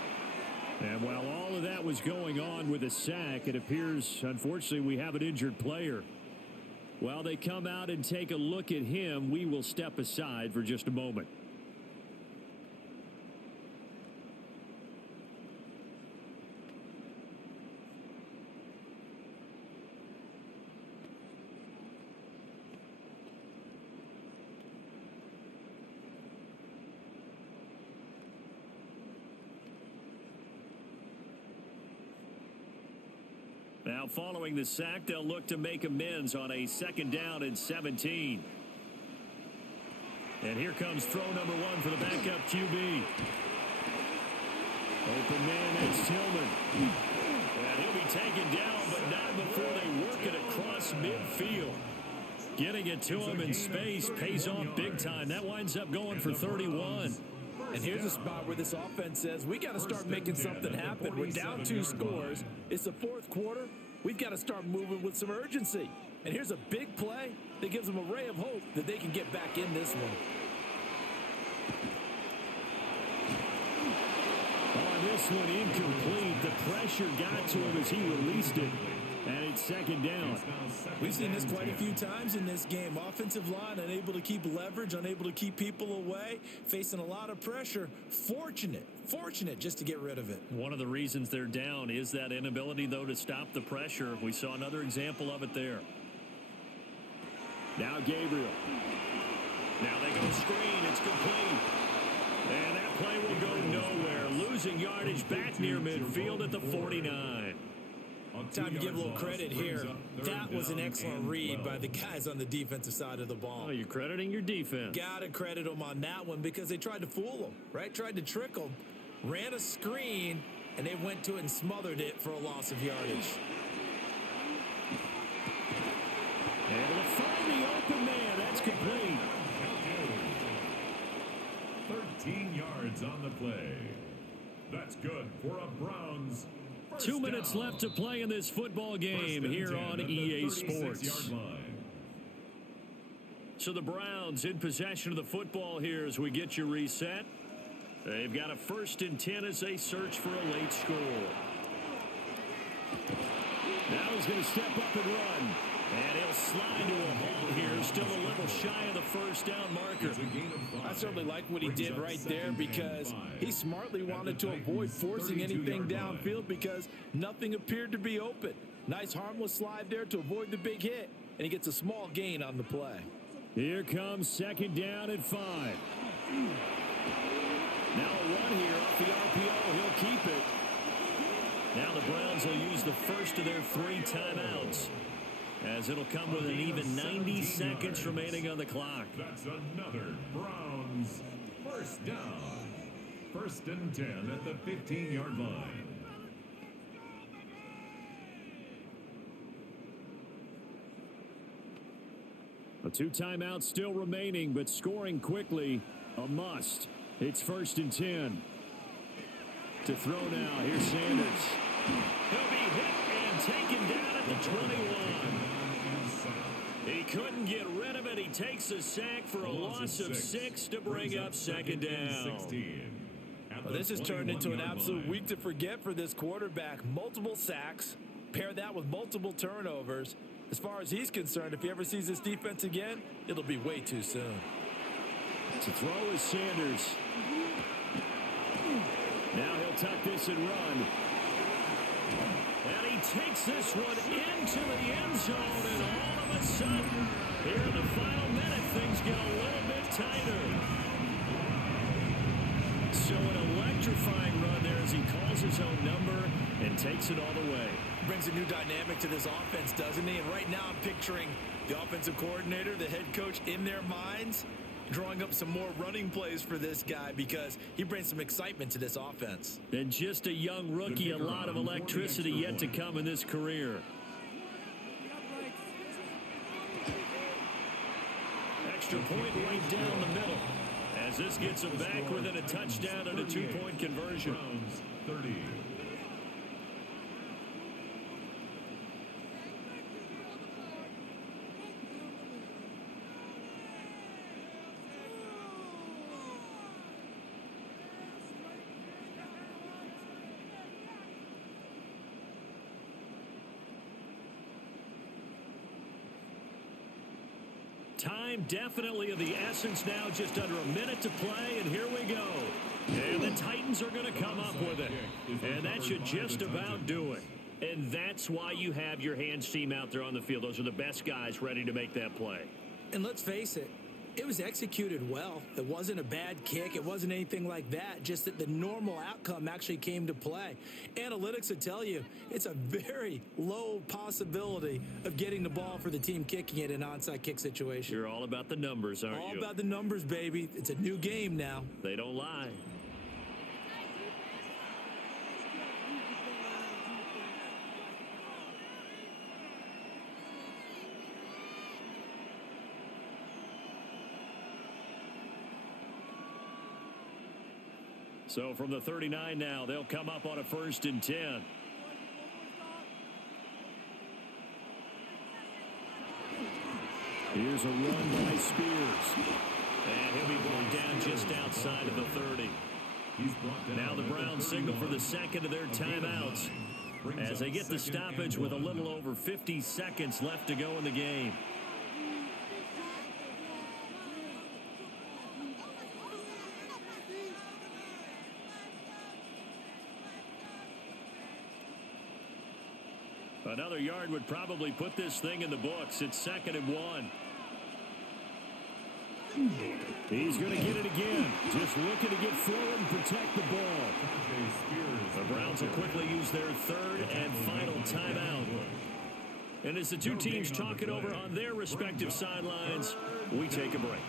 And while all of that was going on with a sack, it appears, unfortunately, we have an injured player. While they come out and take a look at him, we will step aside for just a moment. Now, following the sack, they'll look to make amends on a second down and 17. And here comes throw number one for the backup QB. Open man, that's Tillman. And he'll be taken down, but not before they work it across midfield. Getting it to him in space pays off big time. That winds up going for 31. And here's a spot where this offense says, we got to start making something happen. We're down 2 scores. It's the fourth quarter. We've got to start moving with some urgency. And here's a big play that gives them a ray of hope that they can get back in this one. On this one, incomplete. The pressure got to him as he released it. And it's second down. We've seen this quite a few times in this game. Offensive line unable to keep leverage, unable to keep people away, facing a lot of pressure. Fortunate just to get rid of it. One of the reasons they're down is that inability, though, to stop the pressure. We saw another example of it there. Now Gabriel. Now they go screen. It's complete. And that play will go nowhere. Losing yardage back near midfield at the 49. Time to give a little credit here. That was an excellent read by the guys on the defensive side of the ball. Oh, you're crediting your defense. Got to credit them on that one because they tried to fool them, right? Tried to trick them. Ran a screen, and they went to it and smothered it for a loss of yardage. Able to find the open man. That's complete. 13 yards on the play. That's good for a Browns. 2 minutes left to play in this football game here on EA Sports. So the Browns in possession of the football here as we get you reset. They've got a 1st and 10 as they search for a late score. Now he's going to step up and run. And he'll slide to a halt here. Still a little shy of the 1st down marker. I certainly like what he did right there because he smartly wanted to avoid forcing anything downfield because nothing appeared to be open. Nice harmless slide there to avoid the big hit. And he gets a small gain on the play. Here comes 2nd down and 5. Now a run here off the RPO. He'll keep it. Now the Browns will use the first of their 3 timeouts, as it'll come with an even 90 seconds remaining on the clock. That's another Browns 1st down. 1st and 10 at the 15-yard line. A 2 timeouts still remaining, but scoring quickly a must. It's 1st and 10. To throw now. Here's Sanders. He'll be hit and taken down at the 21. He couldn't get rid of it. He takes a sack for a loss of 6 to bring up 2nd down. Well, this has turned into an absolute week to forget for this quarterback. Multiple sacks. Pair that with multiple turnovers. As far as he's concerned, if he ever sees this defense again, it'll be way too soon. To throw is Sanders. Now he'll tuck this and run. And he takes this one into the end zone, and all of a sudden, here in the final minute, things get a little bit tighter. So an electrifying run there as he calls his own number and takes it all the way. Brings a new dynamic to this offense, doesn't he? And right now I'm picturing the offensive coordinator, the head coach in their minds, drawing up some more running plays for this guy because he brings some excitement to this offense. And just a young rookie, a lot of electricity yet to come in this career. Extra point right down the middle, as this gets him back within a touchdown and a 2-point conversion. 30. Time definitely of the essence now, just under a minute to play, and here we go. And the Titans are going to come up with it. And that should just about do it. And that's why you have your hands team out there on the field. Those are the best guys ready to make that play. And let's face it, it was executed well. It wasn't a bad kick. It wasn't anything like that. Just that the normal outcome actually came to play. Analytics would tell you it's a very low possibility of getting the ball for the team kicking it in an onside kick situation. You're all about the numbers, aren't you? All about the numbers, baby. It's a new game now. They don't lie. So from the 39 now, they'll come up on a 1st and 10. Here's a run by Spears. And he'll be brought down just outside of the 30. Now the Browns signal for the second of their timeouts as they get the stoppage with a little over 50 seconds left to go in the game. Another yard would probably put this thing in the books. It's 2nd and 1. He's going to get it again. Just looking to get forward and protect the ball. The Browns will quickly use their third and final timeout. And as the two teams talk it over on their respective sidelines, we take a break.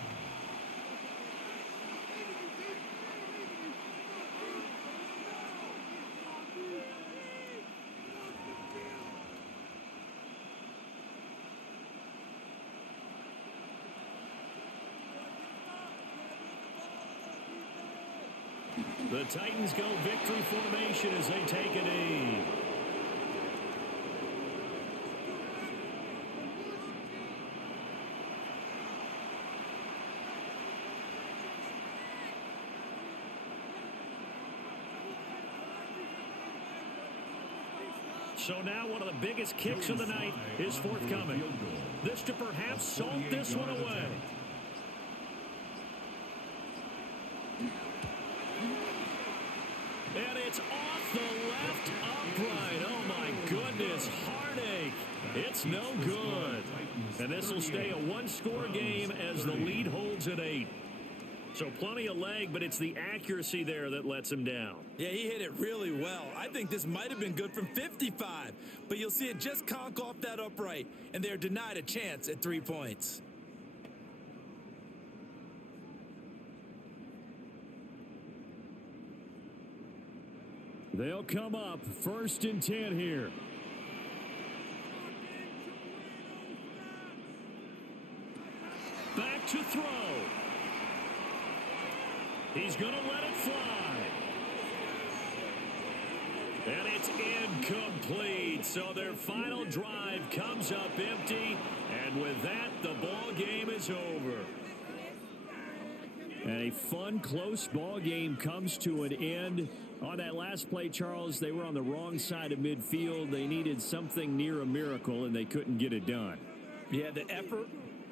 The Titans go victory formation as they take a knee. So now one of the biggest kicks of the night is forthcoming. This to perhaps salt this one away. And it's off the left upright. Oh, my goodness. Heartache. It's no good. And this will stay a one-score game as the lead holds at 8. So plenty of leg, but it's the accuracy there that lets him down. Yeah, he hit it really well. I think this might have been good from 55. But you'll see it just conk off that upright, and they're denied a chance at 3 points. They'll come up 1st and 10 here. Back to throw. He's going to let it fly. And it's incomplete. So their final drive comes up empty. And with that, the ball game is over. And a fun, close ball game comes to an end. On that last play, Charles, they were on the wrong side of midfield. They needed something near a miracle, and they couldn't get it done. Yeah, the effort,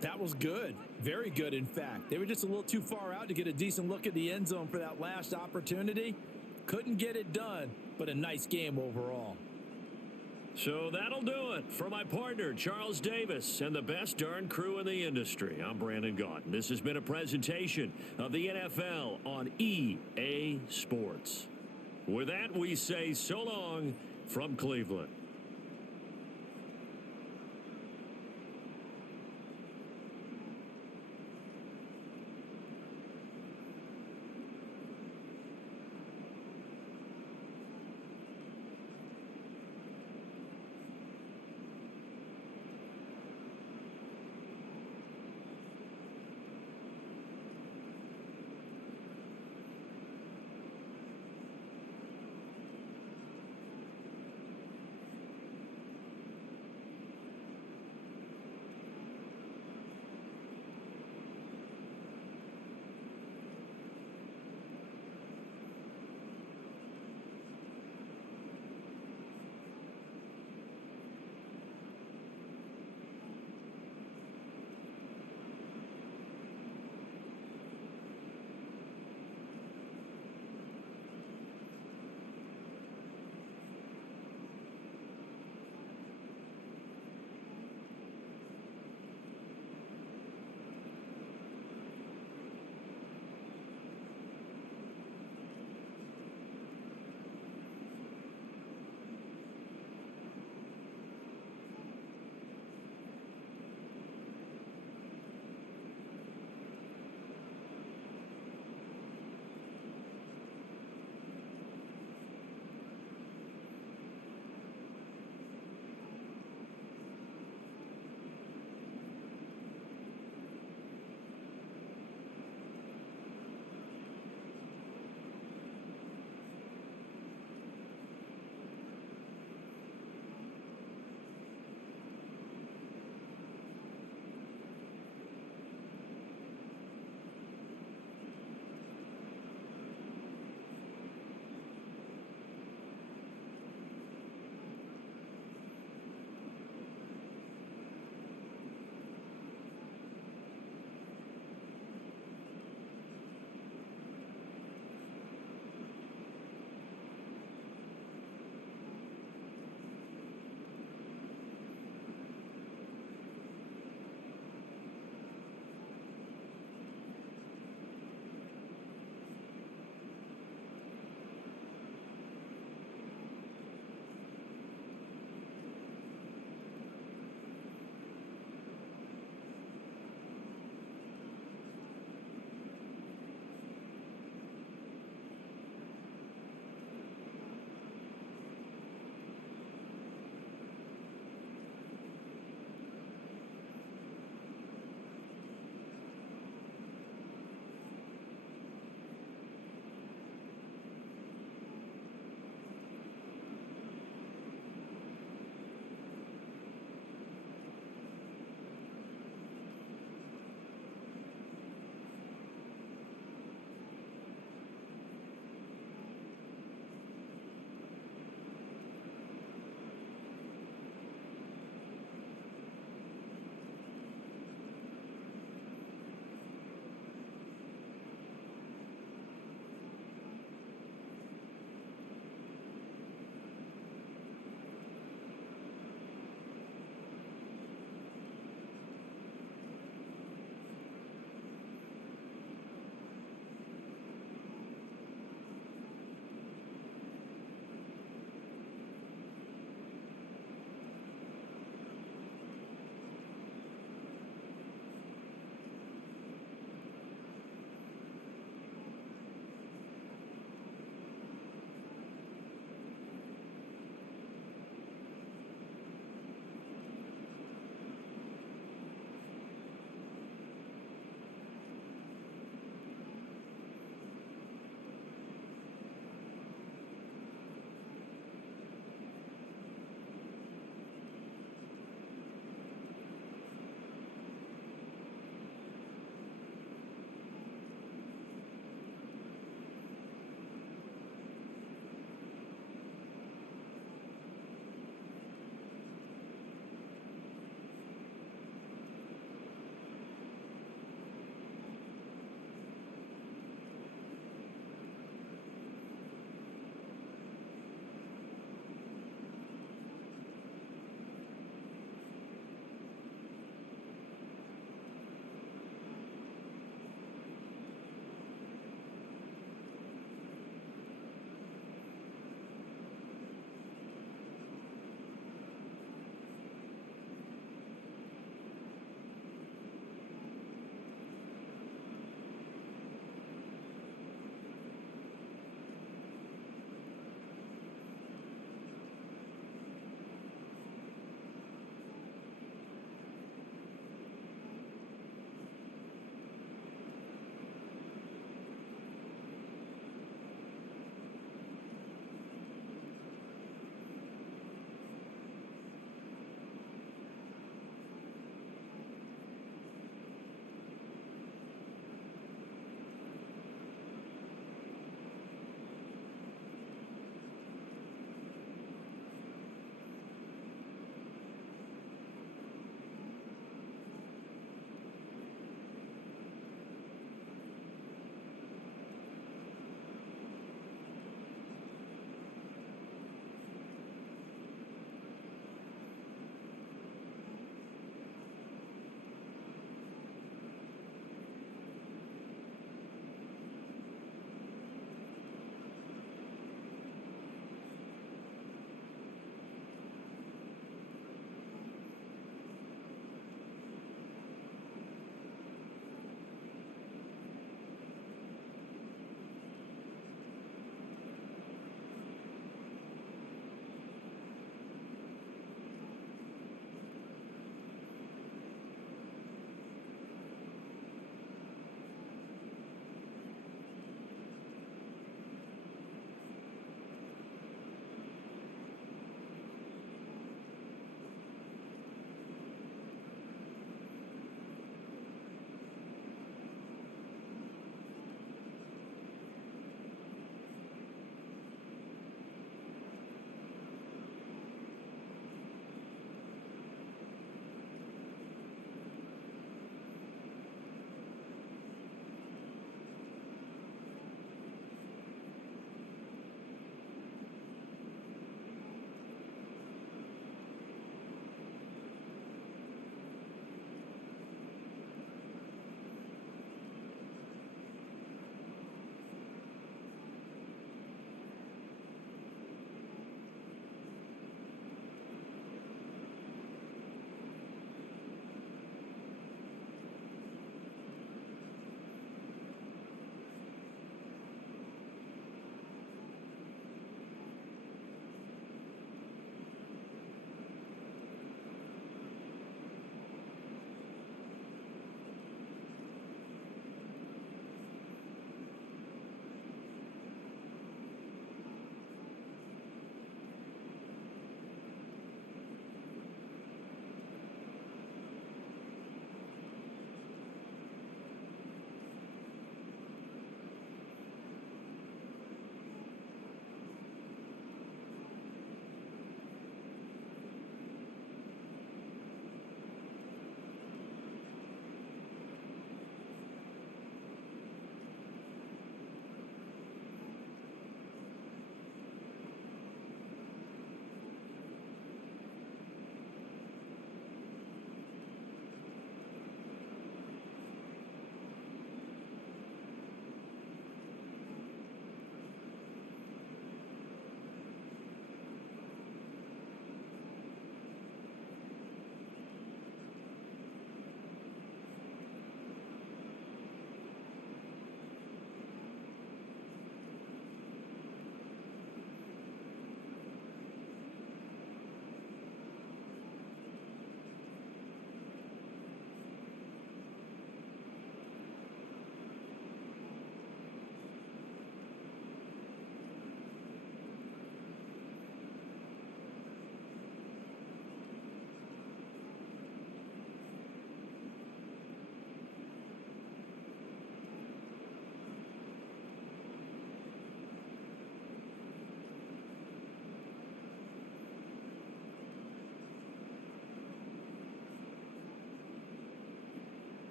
that was good. Very good, in fact. They were just a little too far out to get a decent look at the end zone for that last opportunity. Couldn't get it done, but a nice game overall. So that'll do it for my partner, Charles Davis, and the best darn crew in the industry. I'm Brandon Gaudin. This has been a presentation of the NFL on EA Sports. With that, we say so long from Cleveland.